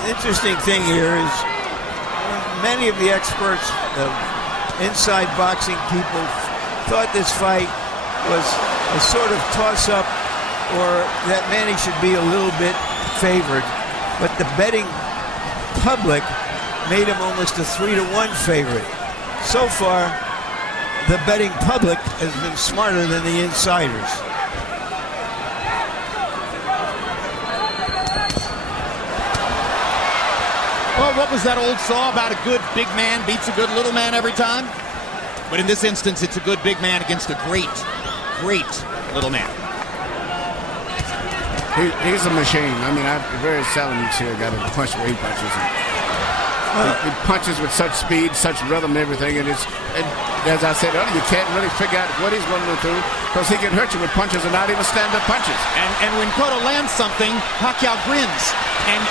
the interesting thing here is many of the experts, inside boxing people, thought this fight was a sort of toss-up, or that Manny should be a little bit favored. But the betting public made him almost a 3-1 favorite. So far, the betting public has been smarter than the insiders. Well, what was that old saw about a good big man beats a good little man every time? But in this instance, it's a good big man against a great, great little man. He's a machine. I mean, I very seldom see a guy that punch where he punches. He punches with such speed, such rhythm, and everything. And as I said earlier, you can't really figure out what he's going to do because he can hurt you with punches and not even stand-up punches. And when Cotto lands something, Pacquiao grins. And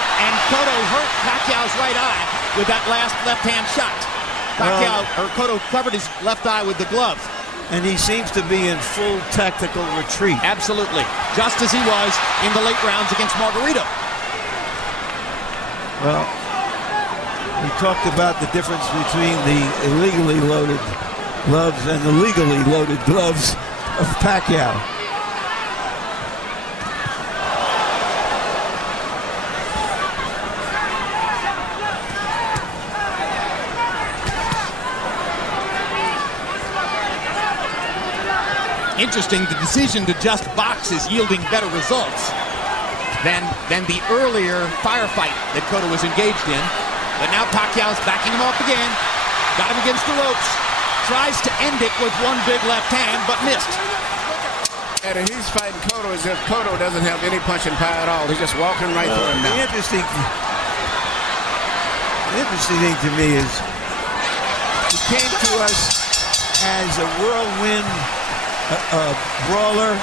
Cotto hurt Pacquiao's right eye with that last left-hand shot. Cotto covered his left eye with the glove. And he seems to be in full tactical retreat. Absolutely. Just as he was in the late rounds against Margarito. Well, we talked about the difference between the illegally loaded gloves and the legally loaded gloves of Pacquiao. Interesting, the decision to just box is yielding better results than the earlier firefight that Cotto was engaged in. But now Pacquiao's backing him off again. Got him against the ropes. Tries to end it with one big left hand, but missed. And he's fighting Cotto as if Cotto doesn't have any punching power at all. He's just walking right through him now. The interesting thing to me is he came to us as a whirlwind brawler,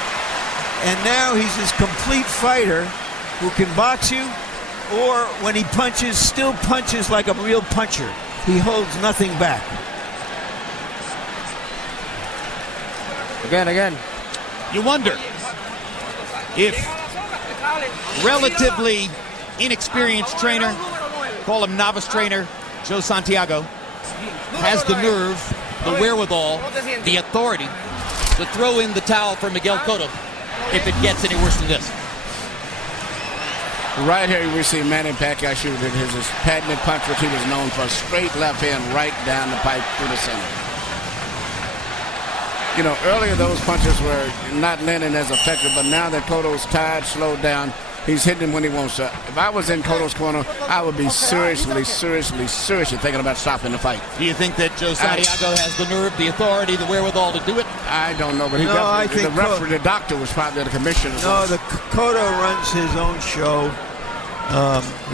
and now he's this complete fighter who can box you, or when he punches, still punches like a real puncher. He holds nothing back. Again. You wonder if relatively inexperienced trainer, call him novice trainer, Joe Santiago, has the nerve, the wherewithal, the authority to throw in the towel for Miguel Cotto if it gets any worse than this. Right here we see Manny Pacquiao shoot his patented punch, which he was known for, straight left hand right down the pipe through the center. You know, earlier those punches were not landing as effective, but now that Cotto's tired, slowed down, he's hitting him when he wants to. If I was in Cotto's corner, I would be seriously thinking about stopping the fight. Do you think that Joe Santiago has the nerve, the authority, the wherewithal to do it? I don't know, but I think the referee, the doctor was probably the commissioner. No, Cotto runs his own show.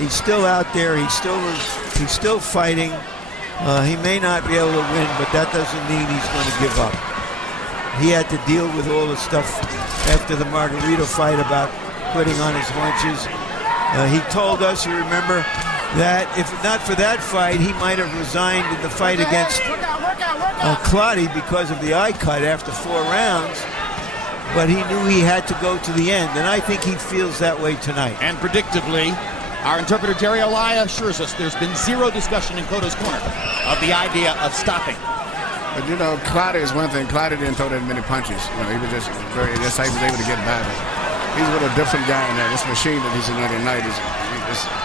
He's still out there. He's still fighting. He may not be able to win, but that doesn't mean he's going to give up. He had to deal with all the stuff after the Margarito fight about quitting on his haunches. He told us, you remember, that if not for that fight, he might have resigned in the fight against Clottey because of the eye cut after 4 rounds. But he knew he had to go to the end, and I think he feels that way tonight. And predictably, our interpreter Jerry Olaya assures us there's been zero discussion in Cotto's corner of the idea of stopping. But you know, Clottey is one thing. Clottey didn't throw that many punches. You know, he was just how he was able to get by it. He's with a different guy in there. This machine that he's in there tonight is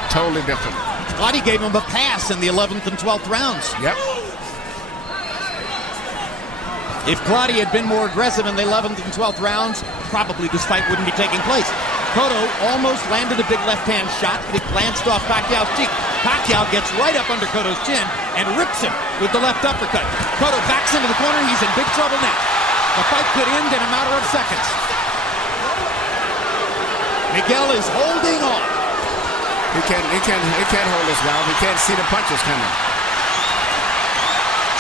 totally different. Clottey gave him a pass in the 11th and 12th rounds. Yep. If Clottey had been more aggressive in the 11th and 12th rounds, probably this fight wouldn't be taking place. Cotto almost landed a big left-hand shot, but it glanced off Pacquiao's cheek. Pacquiao gets right up under Cotto's chin and rips him with the left uppercut. Cotto backs into the corner. He's in big trouble now. The fight could end in a matter of seconds. Miguel is holding on. He can't hold this down. He can't see the punches coming.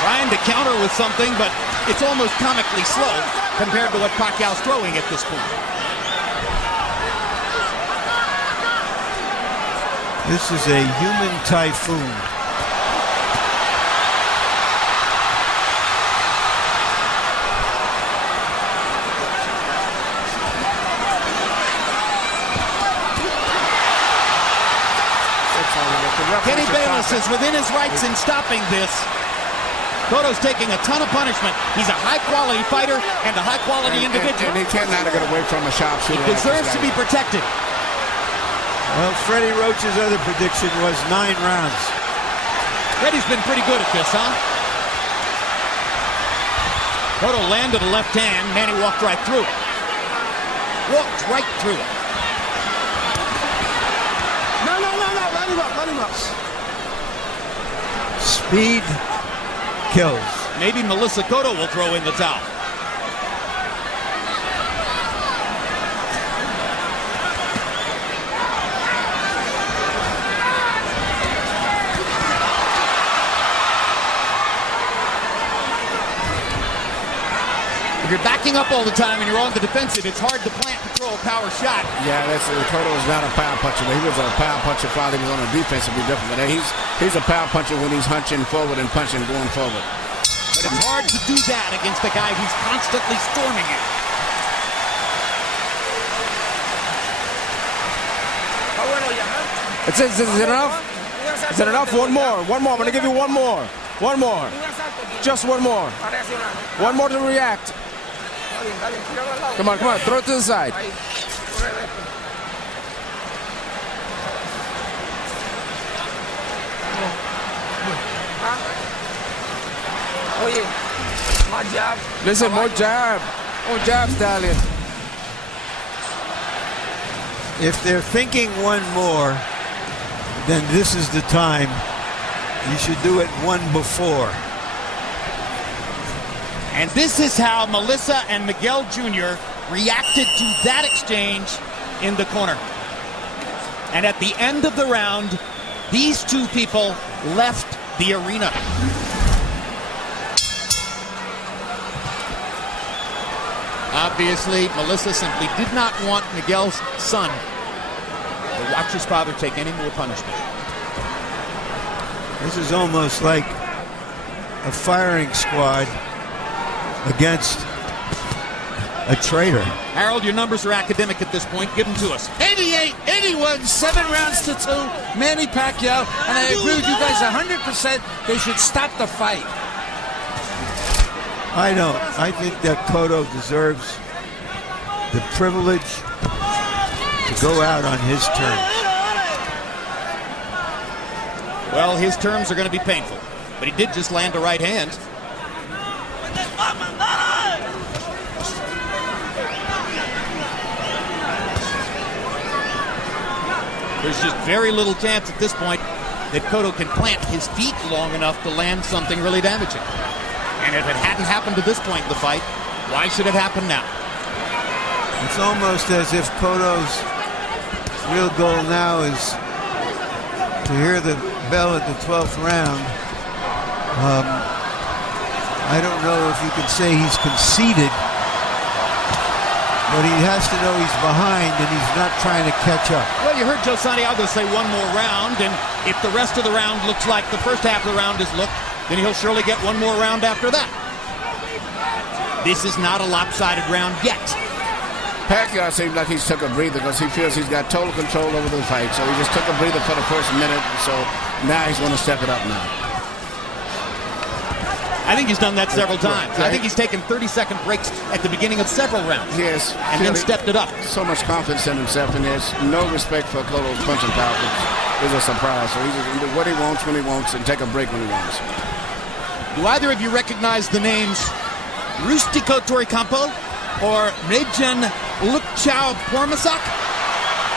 Trying to counter with something, but it's almost comically slow compared to what Pacquiao's throwing at this point. This is a human typhoon. Kenny Bayless is within his rights in stopping this. Cotto's taking a ton of punishment. He's a high-quality fighter and a high-quality individual. And he cannot get away from a sharpshooter. He deserves to be protected. Well, Freddie Roach's other prediction was 9 rounds. Freddie's been pretty good at this, huh? Cotto landed a left hand. Manny walked right through it. Walked right through it. No. Let him up. Speed kills. Maybe Melissa Cotto will throw in the towel. If you're backing up all the time and you're on the defensive, it's hard to plant and throw a power shot. Yeah, Cotto is not a power puncher. He was a power puncher while he was on the defense. It'd be different. But he's a power puncher when he's hunching forward and punching going forward. But it's hard to do that against a guy who's constantly storming it. Is it enough? Is it enough? One more. I'm going to give you one more. Just one more. One more to react. Come on. Throw it to the side. Listen, more jab. More jab, Stallion. If they're thinking one more, then this is the time. You should do it one before. And this is how Melissa and Miguel Jr. reacted to that exchange in the corner. And at the end of the round, these two people left the arena. Obviously, Melissa simply did not want Miguel's son to watch his father take any more punishment. This is almost like a firing squad against a traitor. Harold, your numbers are academic at this point. Give them to us. 88, 81, 7 rounds to 2. Manny Pacquiao. And I agree with you guys 100%. They should stop the fight. I don't. I think that Cotto deserves the privilege to go out on his terms. Well, his terms are going to be painful. But he did just land a right hand. There's just very little chance at this point that Cotto can plant his feet long enough to land something really damaging. And if it hadn't happened to this point in the fight, why should it happen now? It's almost as if Cotto's real goal now is to hear the bell at the 12th round. I don't know if you could say he's conceded, but he has to know he's behind and he's not trying to catch up. Well, you heard Joe Santiago say one more round, and if the rest of the round looks like the first half of the round is looked, then he'll surely get one more round after that. This is not a lopsided round yet. Pacquiao seems like he's took a breather because he feels he's got total control over the fight. So he just took a breather for the first minute. So now he's going to step it up now. I think he's done that several times. I think he's taken 30-second breaks at the beginning of several rounds. Yes. And then stepped it up. So much confidence in himself, and there's no respect for Cotto's punching power. It's a surprise. So he's just do what he wants when he wants and take a break when he wants. Do either of you recognize the names Rustico Toricampo or Mejin Lukchao Pormasak?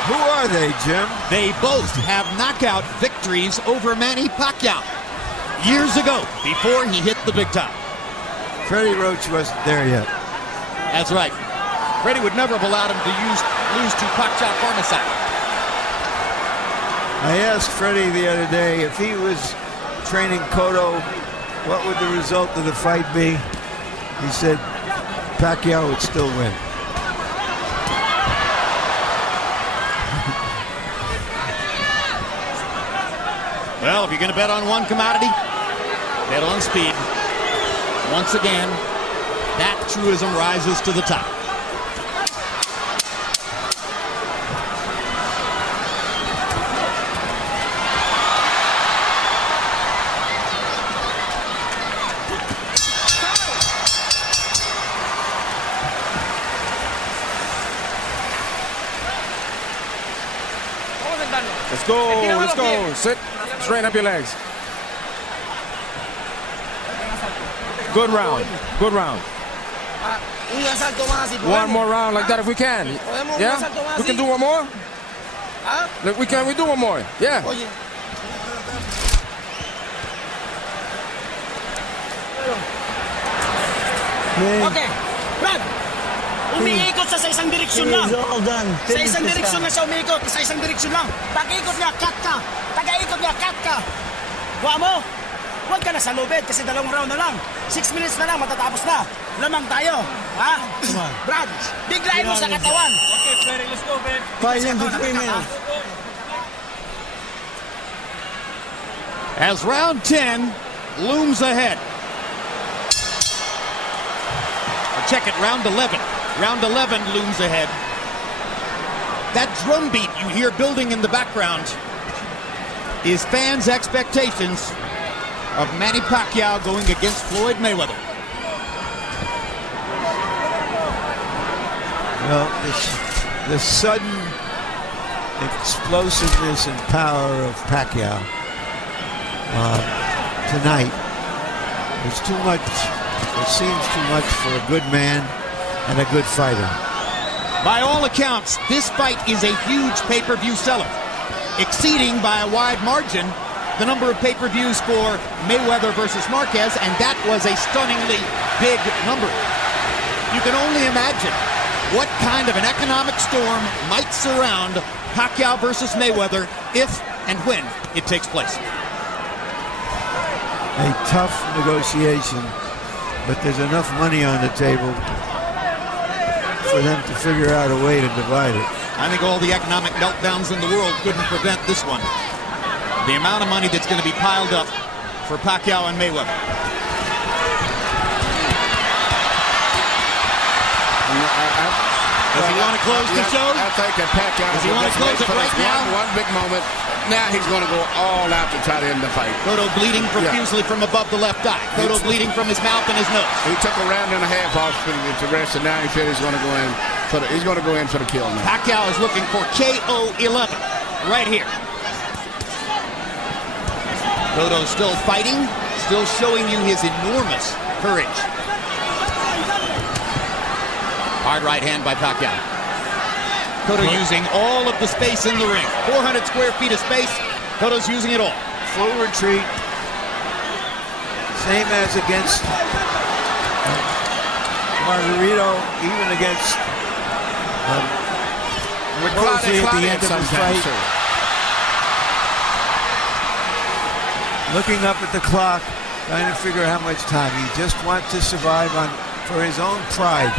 Who are they, Jim? They both have knockout victories over Manny Pacquiao years ago, before he hit the big time. Freddie Roach wasn't there yet. That's right. Freddie would never have allowed him to lose to Pacquiao Pormasak. I asked Freddie the other day if he was training Cotto, what would the result of the fight be? He said Pacquiao would still win. Well, if you're going to bet on one commodity, bet on speed. Once again, that truism rises to the top. Let's go, let's go. Sit, straighten up your legs. Good round, good round. One more round like that if we can. Yeah? We can do one more? Look, we do one more. Yeah. Okay, Brad. Umiikot sa isang direksyon lang. Sa isang direksyon na siya umiikot. Sa isang direksyon lang. Pag-ikot niya, cut ka. Taga-ikot niya, cut ka. Huwag mo. Huwag ka na sa lubid kasi 2 round na lang. 6 minutes na lang, matatapos na. Lamang tayo. Ha? Brad, biglayin mo sa katawan. Okay, Freddy, let's go, man. 5 to 3 minutes. As round 10 looms ahead. Check it, round 11. Round 11 looms ahead. That drum beat you hear building in the background is fans' expectations of Manny Pacquiao going against Floyd Mayweather. Well, the sudden explosiveness and power of Pacquiao tonight was too much. It seems too much for a good man and a good fighter. By all accounts, this fight is a huge pay-per-view seller, exceeding by a wide margin the number of pay-per-views for Mayweather versus Marquez, and that was a stunningly big number. You can only imagine what kind of an economic storm might surround Pacquiao versus Mayweather if and when it takes place. A tough negotiation, but there's enough money on the table for them to figure out a way to divide it. I think all the economic meltdowns in the world couldn't prevent this one. The amount of money that's going to be piled up for Pacquiao and Mayweather. Does he want to close the show? I think that Pacquiao does he want to close it right now? One big moment. Now he's going to go all out to try to end the fight. Cotto bleeding profusely from above the left eye. Cotto bleeding from his mouth and his nose. He took a round and a half off to rest, and now he feels he's going to go in for the. He's going to go in for the kill now. Pacquiao is looking for KO 11 right here. Cotto still fighting, still showing you his enormous courage. Hard right hand by Pacquiao. Cotto using all of the space in the ring. 400 square feet of space. Cotto's using it all. Full retreat. Same as against Margarito, even against Ricochet at the end of his fight. Looking up at the clock, trying to figure out how much time. He just wants to survive for his own pride.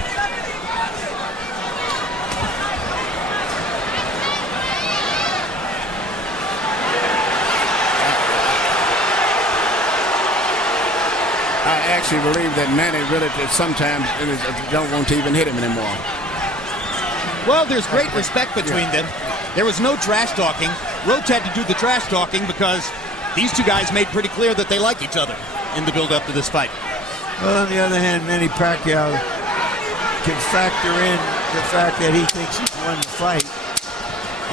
she believed that Manny really sometimes don't want to even hit him anymore. Well, there's great respect between them. There was no trash talking. Roach had to do the trash talking because these two guys made pretty clear that they like each other in the build-up to this fight. Well, on the other hand, Manny Pacquiao can factor in the fact that he thinks he's won the fight,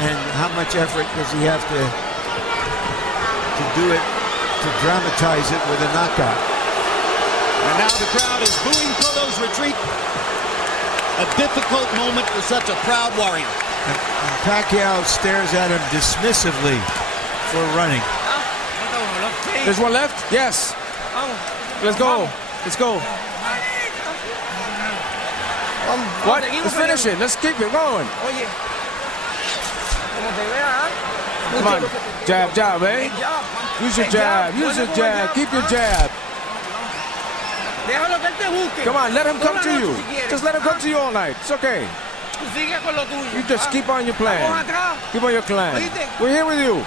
and how much effort does he have to do it, to dramatize it with a knockout. And now the crowd is booing Cotto's retreat. A difficult moment for such a proud warrior. And Pacquiao stares at him dismissively for running. There's one left? Yes. Let's go. Let's go. What? Let's finish it. Let's keep it going. Come on. Jab, jab, eh? Use your jab. Use your jab. Keep your jab. Come on, let him come to you. Just let him come to you all night. It's okay. You just keep on your plan. Keep on your plan. We're here with you.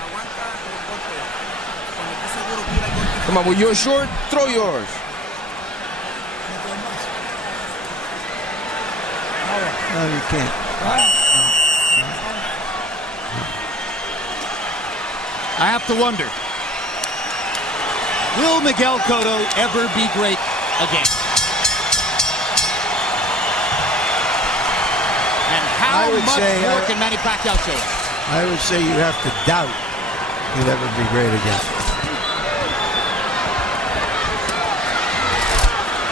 Come on, with your short, throw yours. No, you can't. I have to wonder, will Miguel Cotto ever be great again? And how much more can Manny Pacquiao show us? I would say you have to doubt he'll ever be great again.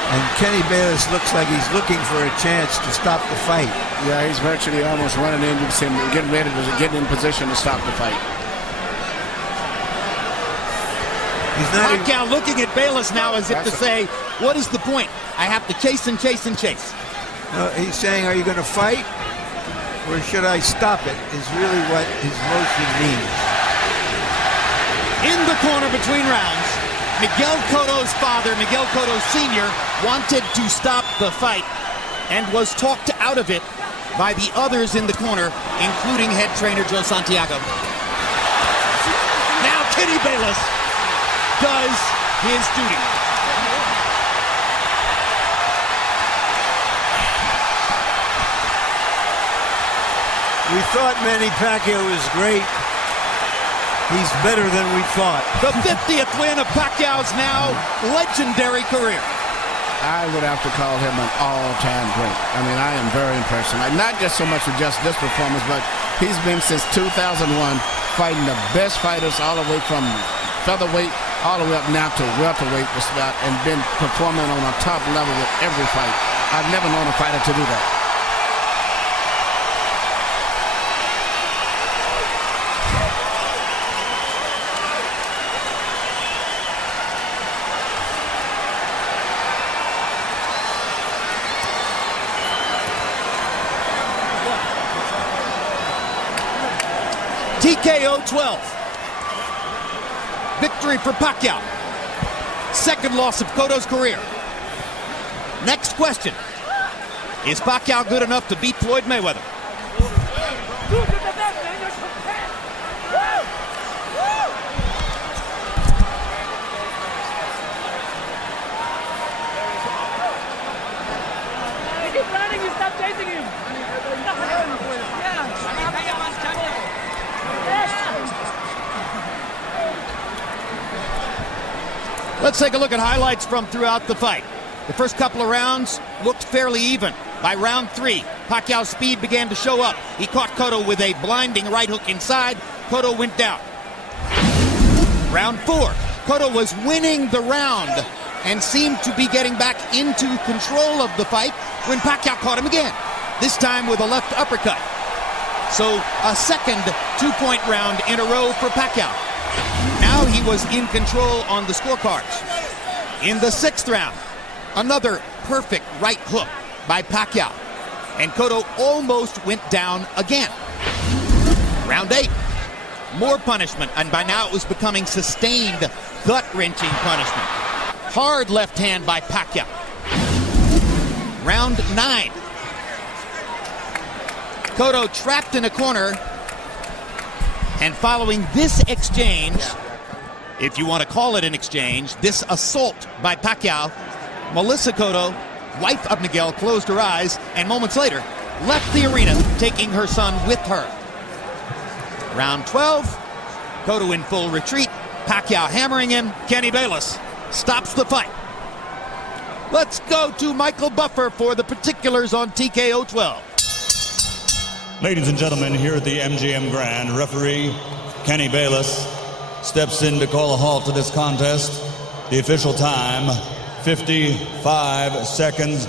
And Kenny Bayless looks like he's looking for a chance to stop the fight. Yeah, he's virtually almost running in. You see him getting ready to get in position to stop the fight. Pacquiao looking at Bayless now as if to say, what is the point? I have to chase and chase and chase. No, he's saying, are you going to fight or should I stop it, is really what his motion means. In the corner between rounds, Miguel Cotto's father, Miguel Cotto Sr., wanted to stop the fight and was talked out of it by the others in the corner, including head trainer Joe Santiago. Now Kenny Bayless does his duty. We thought Manny Pacquiao was great. He's better than we thought. The 50th win of Pacquiao's now legendary career. I would have to call him an all-time great. I mean, I am very impressed. Not just so much with just this performance, but he's been since 2001 fighting the best fighters all the way from featherweight all the way up now to welterweight and been performing on a top level with every fight. I've never known a fighter to do that. TKO 12th. Victory for Pacquiao. Second loss of Cotto's career. Next question. Is Pacquiao good enough to beat Floyd Mayweather? Keep running, you stop chasing him. Let's take a look at highlights from throughout the fight. The first couple of rounds looked fairly even. By round 3, Pacquiao's speed began to show up. He caught Cotto with a blinding right hook inside. Cotto went down. Round 4, Cotto was winning the round and seemed to be getting back into control of the fight when Pacquiao caught him again, this time with a left uppercut. So a second 2-point round in a row for Pacquiao. Now he was in control on the scorecards. In the 6th round, another perfect right hook by Pacquiao, and Cotto almost went down again. Round 8, more punishment, and by now it was becoming sustained, gut-wrenching punishment. Hard left hand by Pacquiao. Round 9, Cotto trapped in a corner, and following this exchange, if you want to call it an exchange, this assault by Pacquiao, Melissa Cotto, wife of Miguel, closed her eyes and moments later left the arena, taking her son with her. Round 12, Cotto in full retreat, Pacquiao hammering him. Kenny Bayless stops the fight. Let's go to Michael Buffer for the particulars on TKO 12. Ladies and gentlemen, here at the MGM Grand, referee Kenny Bayless steps in to call a halt to this contest. The official time, 55 seconds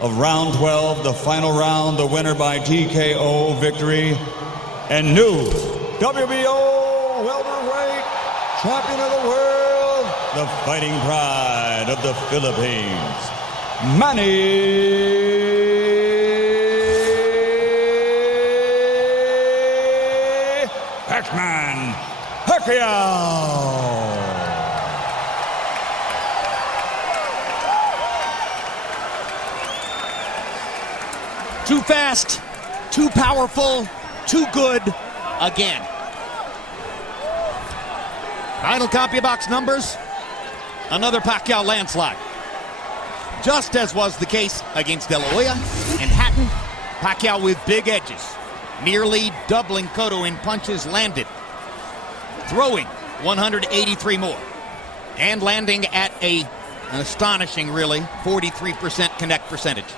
of round 12, the final round, the winner by TKO victory, and new WBO welterweight champion of the world, the fighting pride of the Philippines, Manny Pacquiao. Too fast, too powerful, too good again. Final CompuBox numbers, another Pacquiao landslide. Just as was the case against De La Hoya and Hatton, Pacquiao with big edges, nearly doubling Cotto in punches landed, throwing 183 more, and landing at an astonishing, really, 43% connect percentage.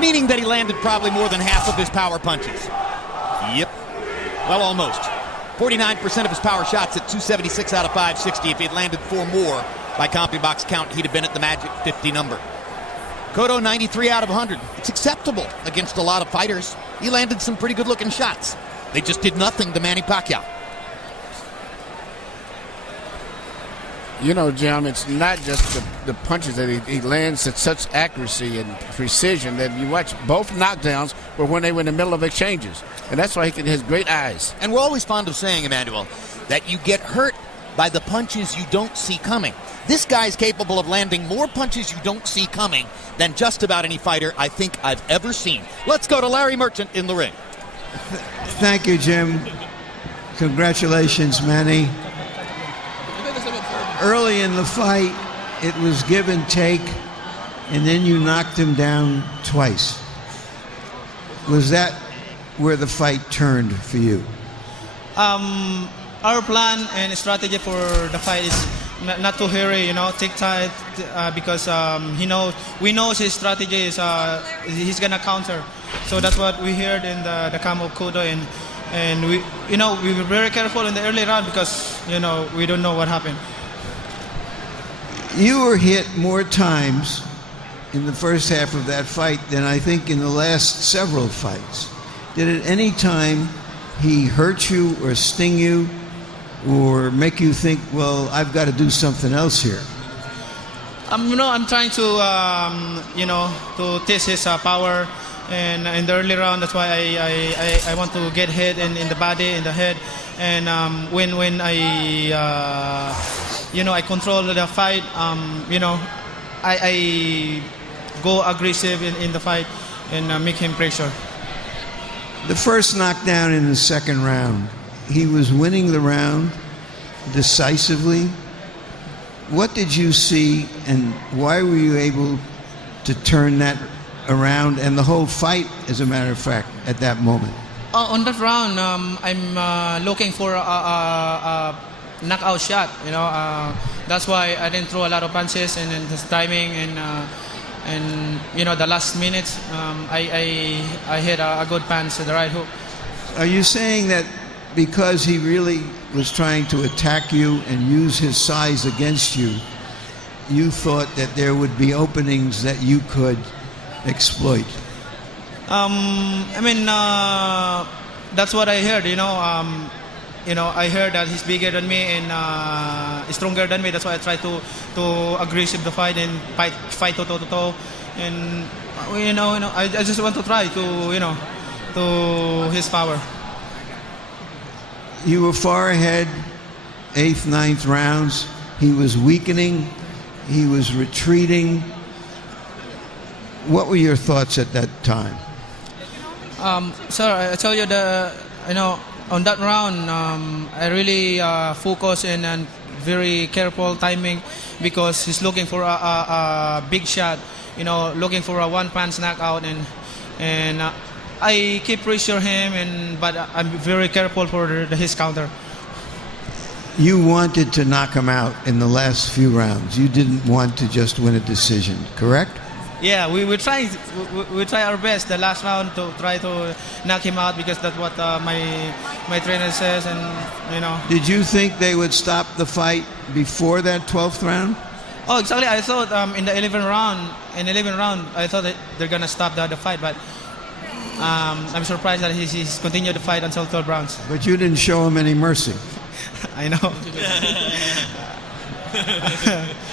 Meaning that he landed probably more than half of his power punches. Yep. Well, almost. 49% of his power shots at 276 out of 560. If he had landed 4 more by CompuBox count, he'd have been at the magic 50 number. Cotto, 93 out of 100. It's acceptable against a lot of fighters. He landed some pretty good-looking shots. They just did nothing to Manny Pacquiao. You know, Jim, it's not just the punches that he lands at such accuracy and precision that you watch both knockdowns were when they were in the middle of exchanges. And that's why he has great eyes. And we're always fond of saying, Emmanuel, that you get hurt by the punches you don't see coming. This guy's capable of landing more punches you don't see coming than just about any fighter I think I've ever seen. Let's go to Larry Merchant in the ring. Thank you, Jim. Congratulations, Manny. Early in the fight, it was give and take, and then you knocked him down twice. Was that where the fight turned for you? Our plan and strategy for the fight is not to hurry, take time, because we know his strategy is he's gonna counter. So that's what we heard in the camp of Cotto, and we were very careful in the early round because we don't know what happened. You were hit more times in the first half of that fight than I think in the last several fights. Did at any time he hurt you or sting you or make you think, well, I've got to do something else here? I'm trying to test his power, and in the early round, that's why I want to get hit in the body, in the head, and when I control the fight, I go aggressive in the fight and make him pressure. The first knockdown in the second round, he was winning the round decisively. What did you see, and why were you able to turn that around and the whole fight, as a matter of fact, at that moment? On that round, I'm looking for a knockout shot. That's why I didn't throw a lot of punches, and then his timing and the last minutes, I hit a good punch to the right hook. Are you saying that because he really was trying to attack you and use his size against you, you thought that there would be openings that you could exploit? That's what I heard. I heard that he's bigger than me and stronger than me. That's why I try to aggressive the fight and fight toe to toe. And I just want to try to his power. You were far ahead, 8th, 9th rounds. He was weakening. He was retreating. What were your thoughts at that time? Sir, I tell you on that round, I really focus and very careful timing because he's looking for a big shot, looking for a one-punch knockout, and I keep pressure him, but I'm very careful for his counter. You wanted to knock him out in the last few rounds. You didn't want to just win a decision, correct? Yeah, we try our best the last round to try to knock him out because that's what my trainer says, and Did you think they would stop the fight before that 12th round? Oh, exactly. I thought in the 11th round, I thought that they're gonna stop the fight, but I'm surprised that he's continued the fight until 12 rounds. But you didn't show him any mercy. I know.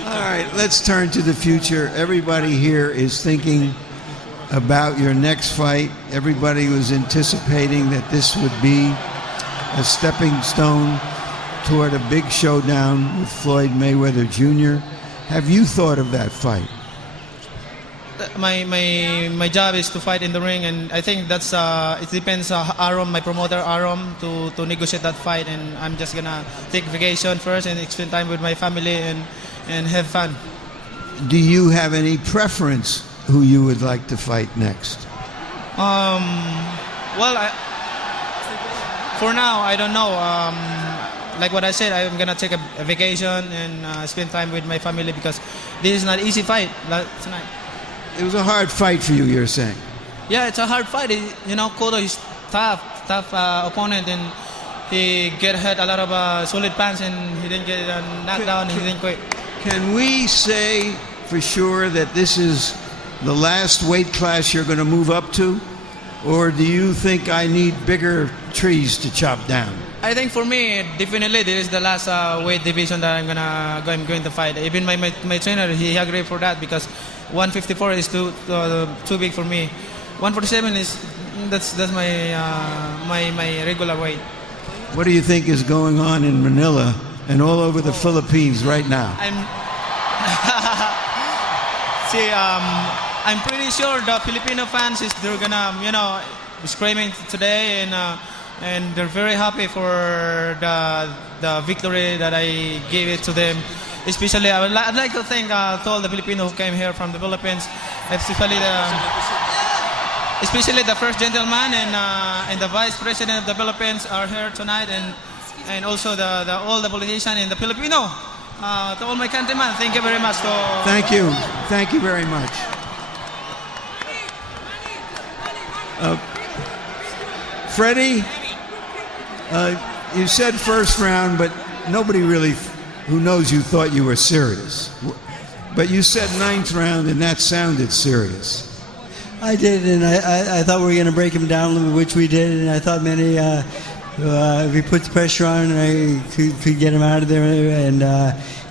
All right, let's turn to the future. Everybody here is thinking about your next fight. Everybody was anticipating that this would be a stepping stone toward a big showdown with Floyd Mayweather Jr. Have you thought of that fight? My job is to fight in the ring, and I think that's it depends Arum, my promoter Arum, to negotiate that fight, and I'm just gonna take vacation first and spend time with my family and have fun. Do you have any preference who you would like to fight next? Well, for now I don't know. Like what I said, I'm gonna take a vacation and spend time with my family because this is not an easy fight tonight. It was a hard fight for you, you're saying? Yeah, it's a hard fight. Cotto is tough opponent, and he get hit a lot of solid punch, and he didn't get knocked down, and he didn't quit. Can we say for sure that this is the last weight class you're going to move up to? Or do you think I need bigger trees to chop down? I think for me, definitely this is the last weight division that I'm going to fight. Even my trainer, he agreed for that because 154 is too big for me. 147 that's my regular weight. What do you think is going on in Manila and all over the Philippines right now? I'm pretty sure the Filipino fans they're gonna screaming today, and they're very happy for the victory that I gave it to them. Especially, I'd like to thank to all the Filipinos who came here from the Philippines, especially the first gentleman and the vice president of the Philippines are here tonight, and also all the politicians in the Filipino. To all my countrymen, thank you very much. Thank you very much. Freddie, you said first round, but nobody really who knows you thought you were serious. But you said 9th round, and that sounded serious. I did, and I thought we were going to break him down a little bit, which we did, and I thought Manny, if we put the pressure on, I could get him out of there, and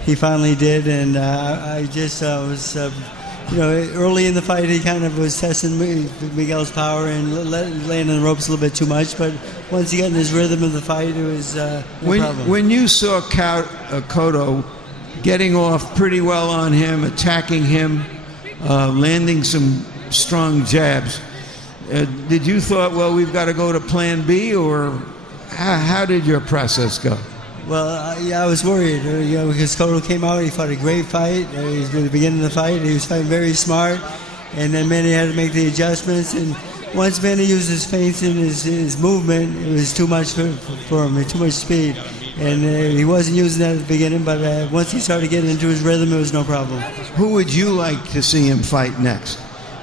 he finally did, and I just was... early in the fight, he kind of was testing Miguel's power and laying on the ropes a little bit too much. But once he got in his rhythm of the fight, it was no problem. When you saw Cotto getting off pretty well on him, attacking him, landing some strong jabs, did you thought, well, we've got to go to plan B, or how did your process go? Well, I was worried, because Cotto came out, he fought a great fight. He was at the beginning of the fight, he was fighting very smart, and then Manny had to make the adjustments, and once Manny used his feints and his movement, it was too much for him, too much speed. And he wasn't using that at the beginning, but once he started getting into his rhythm, it was no problem. Who would you like to see him fight next?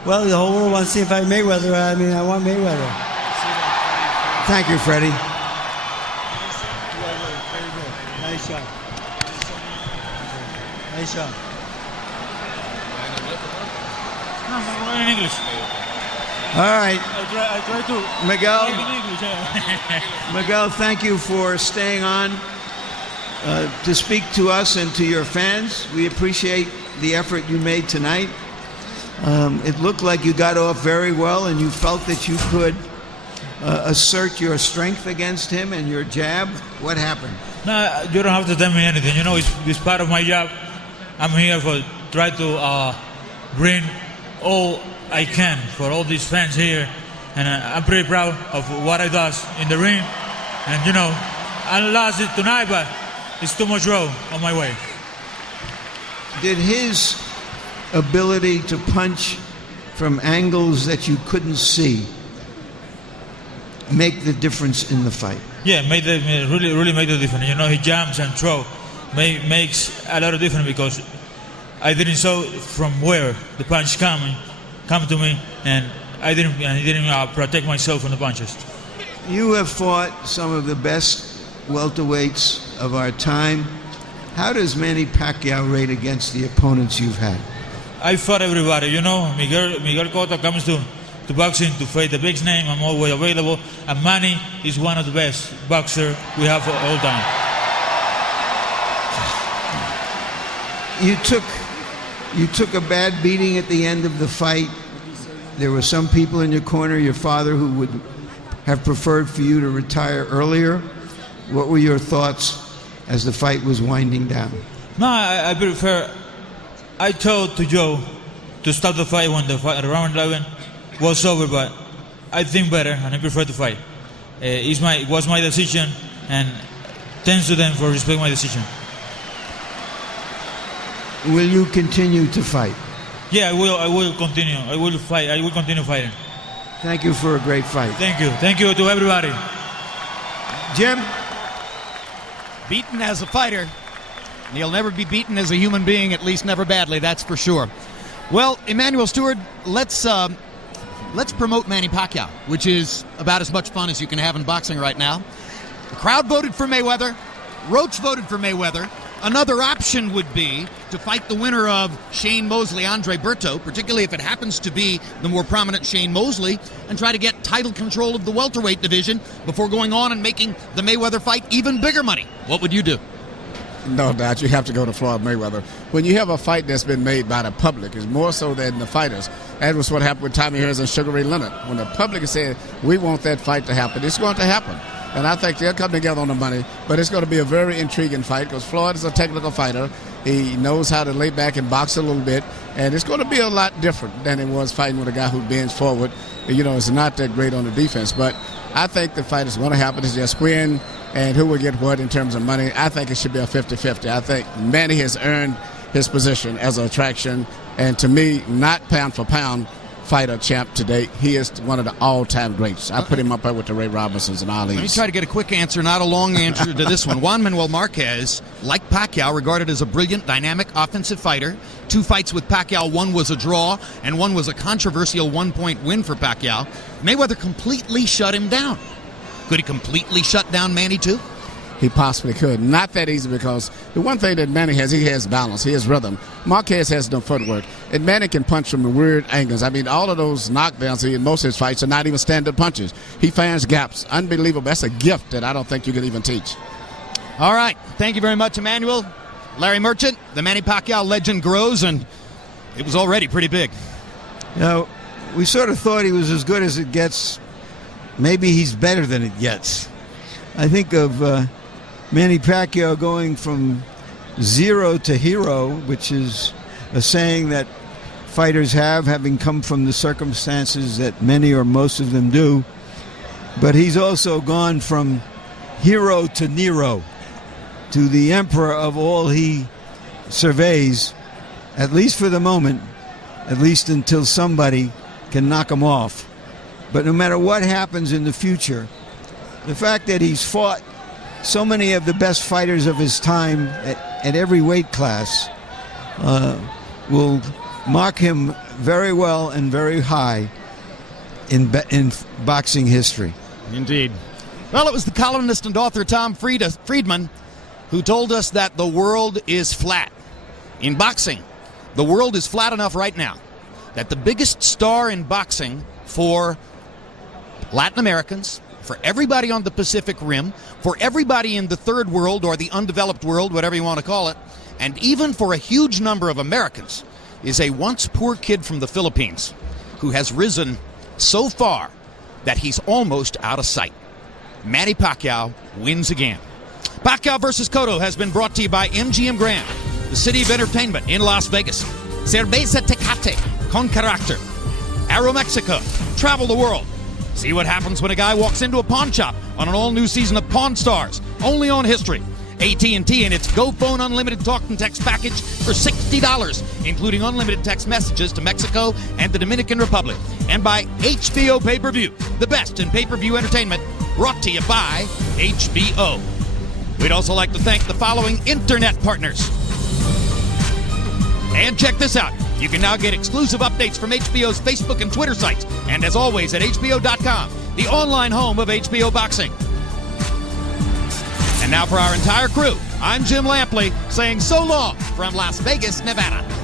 Well, the whole world wants to see him fight Mayweather. I mean, I want Mayweather. Thank you, Freddie. Nice shot. Nice shot. In English. All right. I try to. Miguel. In English, yeah. Miguel, thank you for staying on to speak to us and to your fans. We appreciate the effort you made tonight. It looked like you got off very well, and you felt that you could assert your strength against him and your jab. What happened? No, you don't have to tell me anything. It's part of my job. I'm here for try to bring all I can for all these fans here, and I'm pretty proud of what I does in the ring. And I lost it tonight, but it's too much road on my way. Did his ability to punch from angles that you couldn't see make the difference in the fight? Yeah, really make the difference. You know, he jumps and throw makes a lot of difference because I didn't saw from where the punch come to me, and I didn't protect myself from the punches. You have fought some of the best welterweights of our time. How does Manny Pacquiao rate against the opponents you've had? I fought everybody. You know, Miguel Cotto comes to boxing to fight the big name. I'm always available. And Manny is one of the best boxers we have for all time. You took a bad beating at the end of the fight. There were some people in your corner, your father, who would have preferred for you to retire earlier. What were your thoughts as the fight was winding down? No, I prefer. I told to Joe to stop the fight when the fight, round 11 was over, but I think better and I prefer to fight. It was my decision, and thanks to them for respecting my decision. Will you continue to fight? Yeah, I will continue. I will fight. I will continue fighting. Thank you for a great fight. Thank you. Thank you to everybody. Jim? Beaten as a fighter, and he'll never be beaten as a human being, at least never badly, that's for sure. Well, Emmanuel Stewart, let's promote Manny Pacquiao, which is about as much fun as you can have in boxing right now. The crowd voted for Mayweather. Roach voted for Mayweather. Another option would be to fight the winner of Shane Mosley, Andre Berto, particularly if it happens to be the more prominent Shane Mosley, and try to get title control of the welterweight division before going on and making the Mayweather fight even bigger money. What would you do? No doubt, you have to go to Floyd Mayweather. When you have a fight that's been made by the public, it's more so than the fighters. That was what happened with Tommy Harris and Sugar Ray Leonard. When the public is saying, we want that fight to happen, it's going to happen. And I think they'll come together on the money. But it's going to be a very intriguing fight because Floyd is a technical fighter. He knows how to lay back and box a little bit. And it's going to be a lot different than it was fighting with a guy who bends forward. You know, it's not that great on the defense. But I think the fight is going to happen. It's just when and who will get what in terms of money. I think it should be a 50-50. I think Manny has earned his position as an attraction. And to me, not pound for pound fighter champ to date. He is one of the all-time greats. I put him up there with the Ray Robinsons and Ali's. Let me try to get a quick answer, not a long answer to this one. Juan Manuel Marquez, like Pacquiao, regarded as a brilliant, dynamic, offensive fighter. 2 fights with Pacquiao, one was a draw, and one was a controversial 1-point win for Pacquiao. Mayweather completely shut him down. Could he completely shut down Manny too? He possibly could. Not that easy because the one thing that Manny has, he has balance. He has rhythm. Marquez has no footwork. And Manny can punch from weird angles. I mean, all of those knockdowns in most of his fights are not even standard punches. He finds gaps. Unbelievable. That's a gift that I don't think you can even teach. All right. Thank you very much, Emmanuel. Larry Merchant, the Manny Pacquiao legend grows, and it was already pretty big. You know, we sort of thought he was as good as it gets. Maybe he's better than it gets. I think of Manny Pacquiao going from zero to hero, which is a saying that fighters have, having come from the circumstances that many or most of them do. But he's also gone from hero to Nero, to the emperor of all he surveys, at least for the moment, at least until somebody can knock him off. But no matter what happens in the future, the fact that he's fought so many of the best fighters of his time at every weight class will mark him very well and very high in boxing history. Indeed. Well, it was the columnist and author Tom Friedman who told us that the world is flat. In boxing, the world is flat enough right now that the biggest star in boxing for Latin Americans, for everybody on the Pacific Rim, for everybody in the third world or the undeveloped world, whatever you want to call it, and even for a huge number of Americans, is a once poor kid from the Philippines who has risen so far that he's almost out of sight. Manny Pacquiao wins again. Pacquiao versus Cotto has been brought to you by MGM Grand, the city of entertainment in Las Vegas. Cerveza Tecate con Carácter. Aeromexico. Travel the world. See what happens when a guy walks into a pawn shop on an all-new season of Pawn Stars, only on History. AT&T and its Go Phone Unlimited Talk and Text package for $60, including unlimited text messages to Mexico and the Dominican Republic. And by HBO Pay-Per-View, the best in pay-per-view entertainment, brought to you by HBO. We'd also like to thank the following internet partners. And check this out. You can now get exclusive updates from HBO's Facebook and Twitter sites. And as always, at HBO.com, the online home of HBO Boxing. And now for our entire crew, I'm Jim Lampley saying so long from Las Vegas, Nevada.